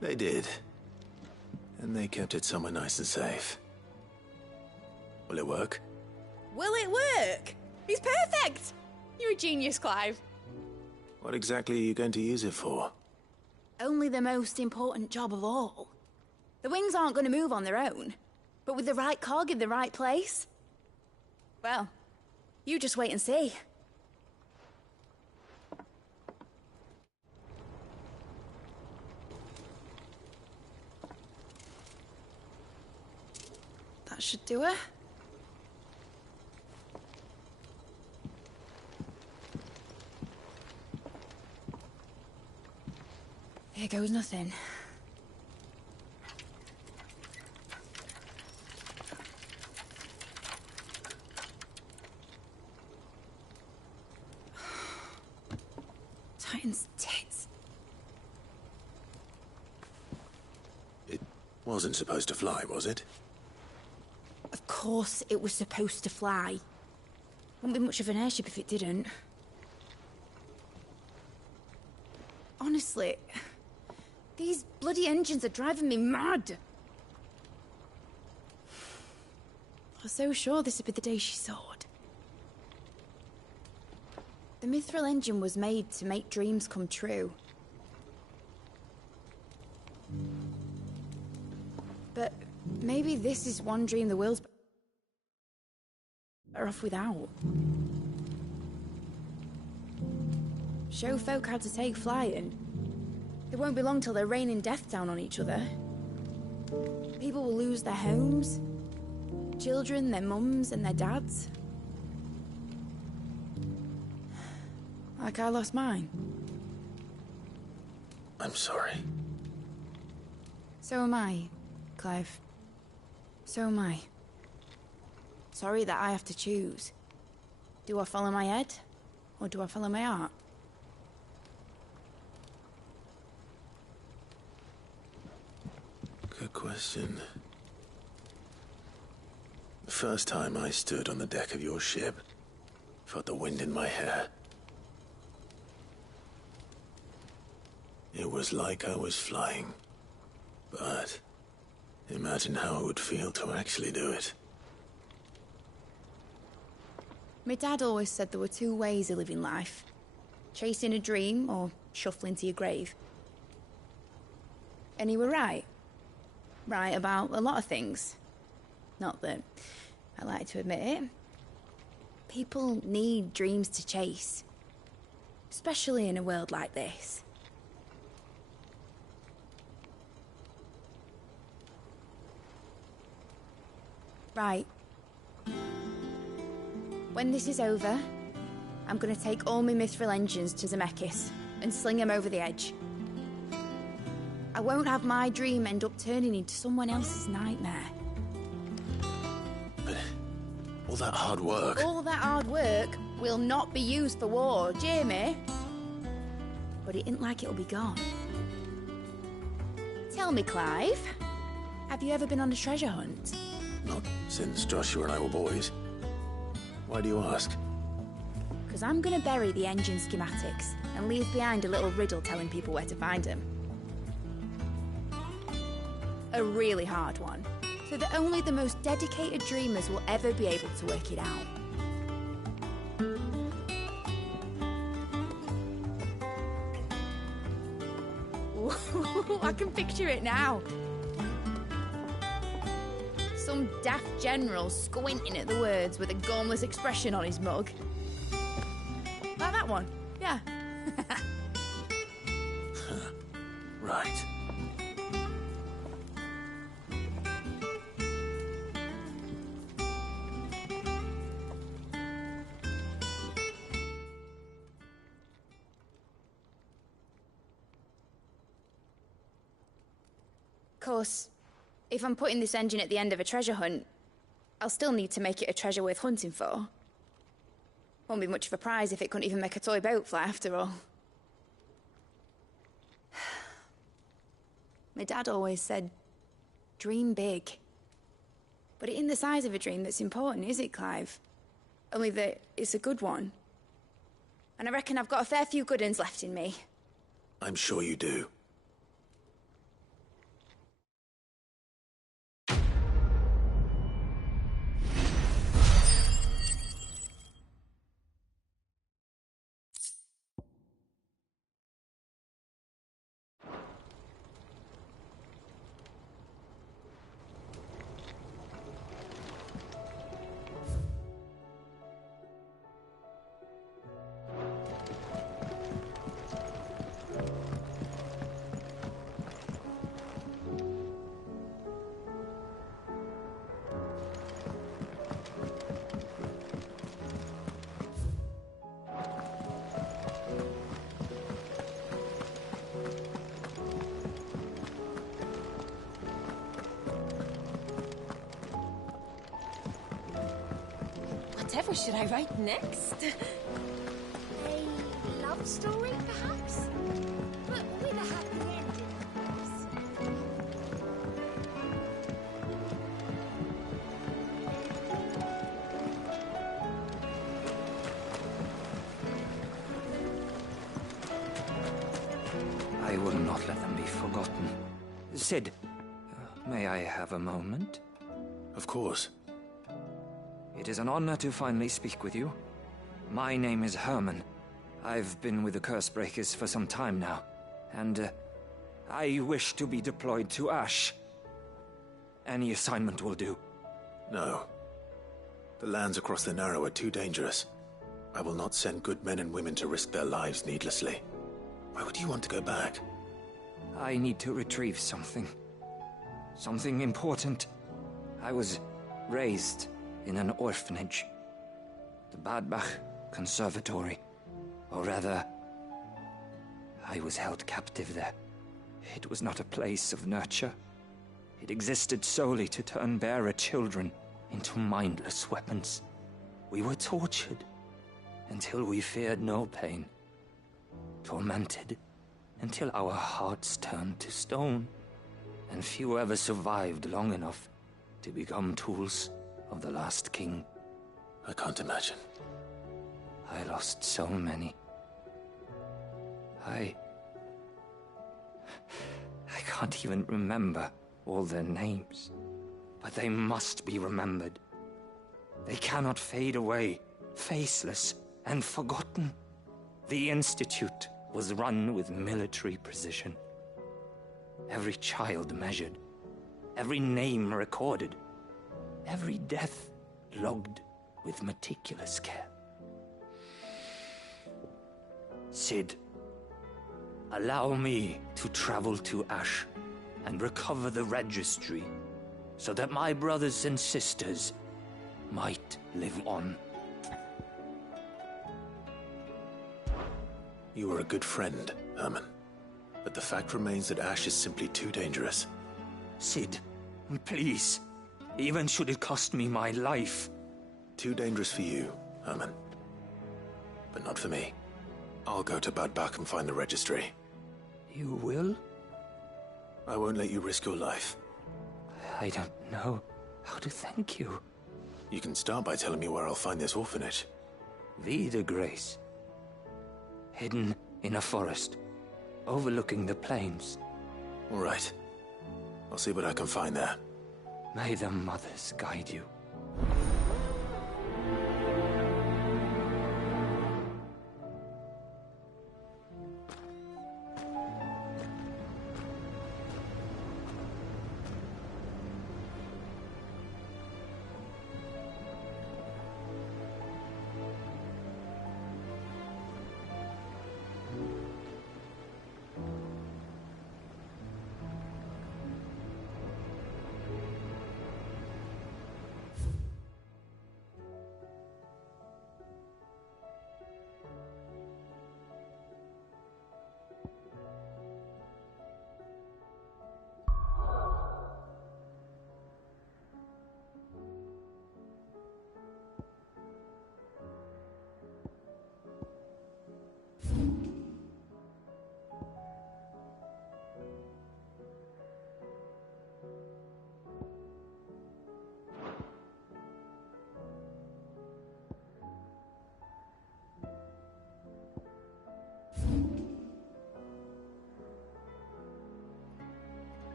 They did. And they kept it somewhere nice and safe. Will it work? Will it work? It's perfect! You're a genius, Clive. What exactly are you going to use it for? Only the most important job of all. The wings aren't going to move on their own, but with the right cog in the right place. Well, you just wait and see. That should do it. Here goes nothing. Titan's tits. It wasn't supposed to fly, was it? Of course it was supposed to fly. Wouldn't be much of an airship if it didn't. Honestly, these bloody engines are driving me mad. I was so sure this would be the day she soared. The mithril engine was made to make dreams come true. But maybe this is one dream the world's better off without. Show folk how to take flight, and it won't be long till they're raining death down on each other. People will lose their homes, children, their mums and their dads. Like I lost mine. I'm sorry. So am I, Clive. So am I. Sorry that I have to choose. Do I follow my head, or do I follow my heart? Good question. The first time I stood on the deck of your ship, felt the wind in my hair. It was like I was flying. But imagine how it would feel to actually do it. My dad always said there were two ways of living life. Chasing a dream or shuffling to your grave. And he were right. Right about a lot of things. Not that I like to admit it. People need dreams to chase. Especially in a world like this. Right. When this is over, I'm gonna take all my mithril engines to Zemeckis and sling them over the edge. I won't have my dream end up turning into someone else's nightmare. But all that hard work... All that hard work will not be used for war, Jamie. But it ain't like it'll be gone. Tell me, Clive, have you ever been on a treasure hunt? Not since Joshua and I were boys. Why do you ask? Because I'm gonna bury the engine schematics and leave behind a little riddle telling people where to find them. A really hard one, so that only the most dedicated dreamers will ever be able to work it out. Ooh, I can picture it now. Some daft general squinting at the words with a gormless expression on his mug. Like that one, yeah. Right. Of course, if I'm putting this engine at the end of a treasure hunt, I'll still need to make it a treasure worth hunting for. Won't be much of a prize if it couldn't even make a toy boat fly after all. My dad always said, dream big. But it ain't the size of a dream that's important, is it, Clive? Only that it's a good one. And I reckon I've got a fair few good uns left in me. I'm sure you do. Whatever should I write next? A love story, perhaps? But with a happy ending, of course. I will not let them be forgotten. Sid, may I have a moment? Of course. It is an honor to finally speak with you. My name is Herman, I've been with the Cursebreakers for some time now, and I wish to be deployed to Ash. Any assignment will do. No. The lands across the Narrow are too dangerous. I will not send good men and women to risk their lives needlessly. Why would you want to go back? I need to retrieve something. Something important. I was raised in an orphanage. The Badbach Conservatory. Or rather, I was held captive there. It was not a place of nurture. It existed solely to turn bearer children into mindless weapons. We were tortured until we feared no pain. Tormented until our hearts turned to stone. And few ever survived long enough to become tools of the last king. I can't imagine. I lost so many. I can't even remember all their names. But they must be remembered. They cannot fade away, faceless and forgotten. The Institute was run with military precision. Every child measured, every name recorded, every death logged with meticulous care. Sid, allow me to travel to Ash and recover the registry so that my brothers and sisters might live on. You were a good friend, Herman. But the fact remains that Ash is simply too dangerous. Sid, please. Even should it cost me my life. Too dangerous for you, Herman. But not for me. I'll go to Bad Bach and find the registry. You will? I won't let you risk your life. I don't know how to thank you. You can start by telling me where I'll find this orphanage. Vida Grace. Hidden in a forest, overlooking the plains. All right. I'll see what I can find there. May the mothers guide you.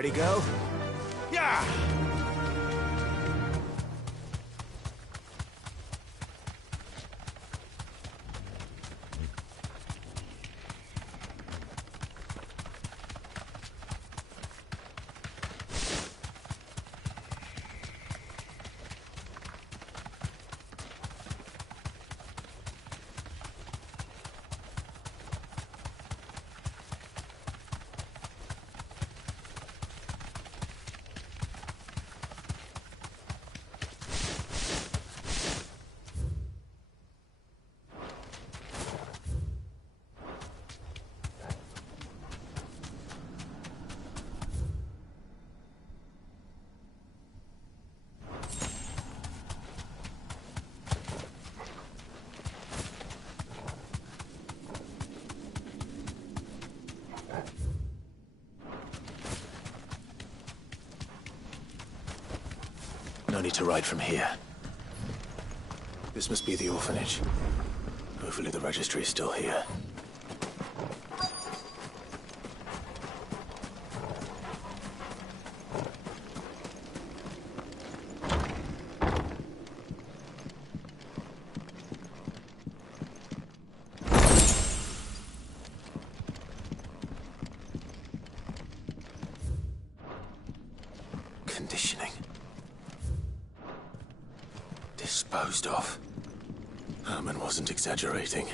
Ready, go? Yeah! No need to ride from here. This must be the orphanage. Hopefully the registry is still here. Conditioning. Disposed of. Herman wasn't exaggerating.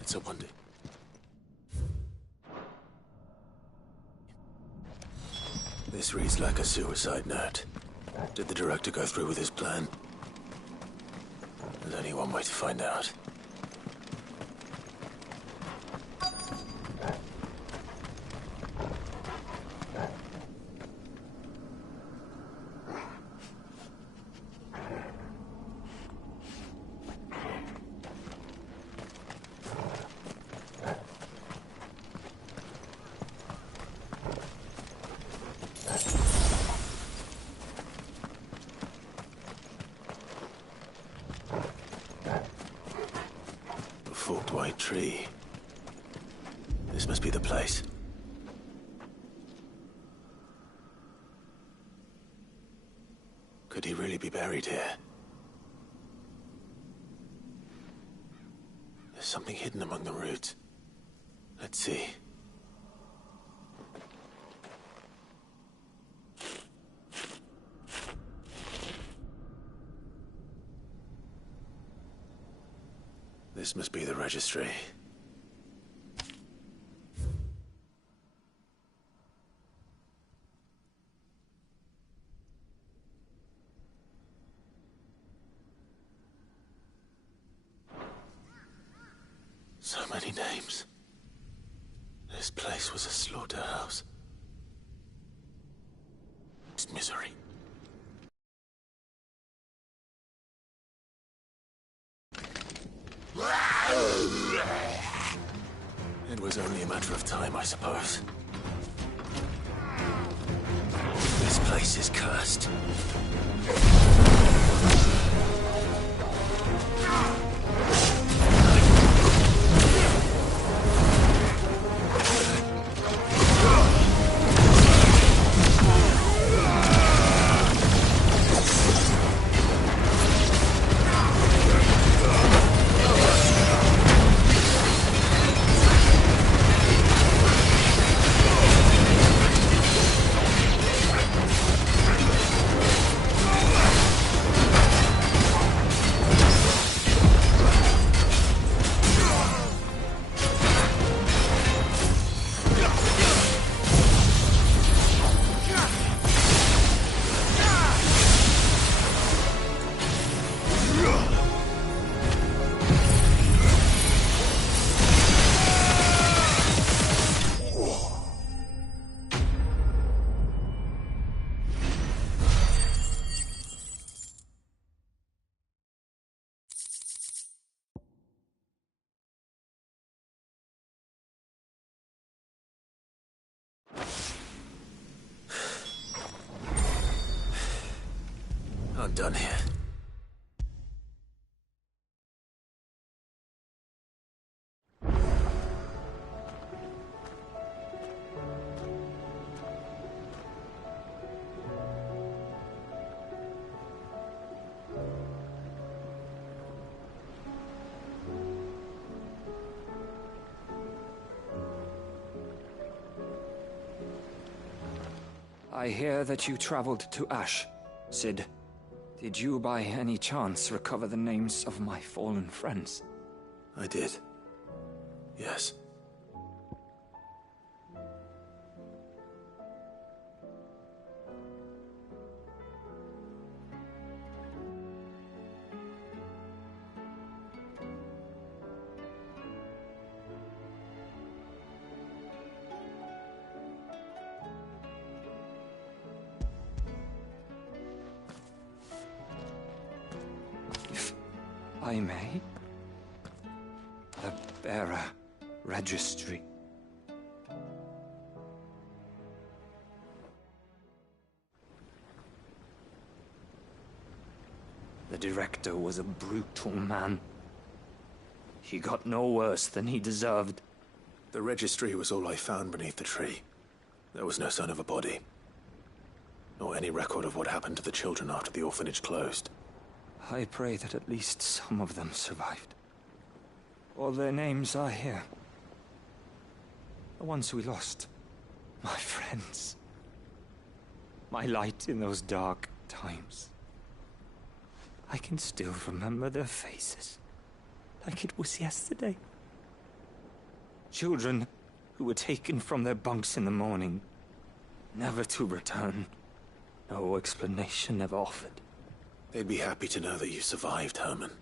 It's a wonder. This reads like a suicide note. Did the director go through with his plan? There's only one way to find out. Forked white tree. This must be the place. Could he really be buried here? There's something hidden among the roots. Let's see. This must be the registry. So many names. This place was a slaughterhouse. It's misery. It was only a matter of time, I suppose. This place is cursed. I'm done here. I hear that you traveled to Ash, Cid. Did you by any chance recover the names of my fallen friends? I did. Yes. I may. The bearer registry. The director was a brutal man. He got no worse than he deserved. The registry was all I found beneath the tree. There was no sign of a body. Nor any record of what happened to the children after the orphanage closed. I pray that at least some of them survived. All their names are here. The ones we lost. My friends. My light in those dark times. I can still remember their faces, like it was yesterday. Children who were taken from their bunks in the morning, never to return. No explanation ever offered. They'd be happy to know that you survived, Herman.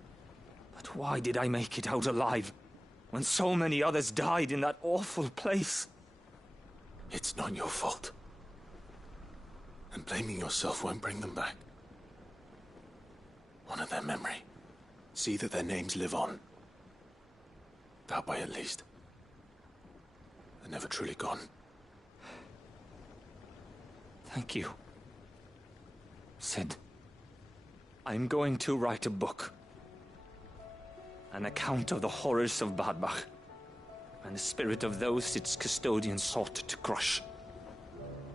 But why did I make it out alive, when so many others died in that awful place? It's not your fault. And blaming yourself won't bring them back. Honor their memory. See that their names live on. That way, at least. They're never truly gone. Thank you, Cid. I'm going to write a book. An account of the horrors of Badbach, and the spirit of those its custodians sought to crush.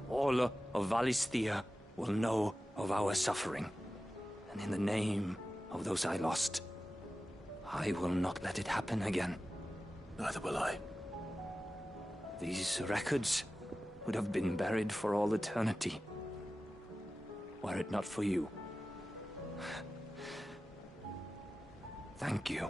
All of Valisthea will know of our suffering, and in the name of those I lost, I will not let it happen again. Neither will I. These records would have been buried for all eternity, were it not for you. Thank you.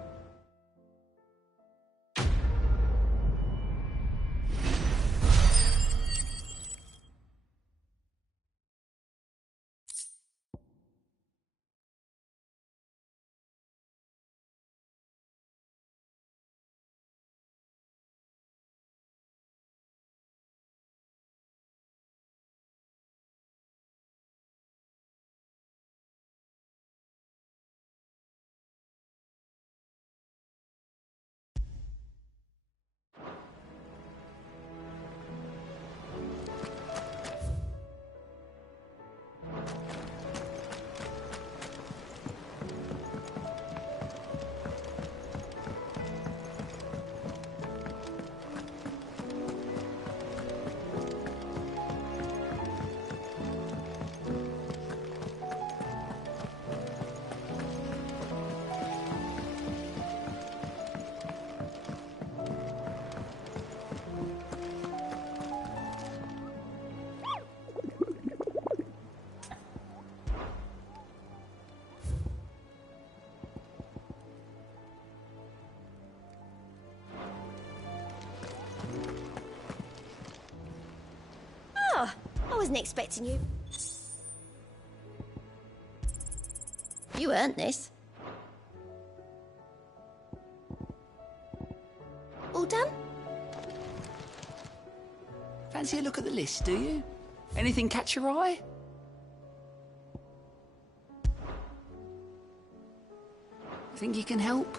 I wasn't expecting you. You earned this. All done? Fancy a look at the list, do you? Anything catch your eye? Think you can help?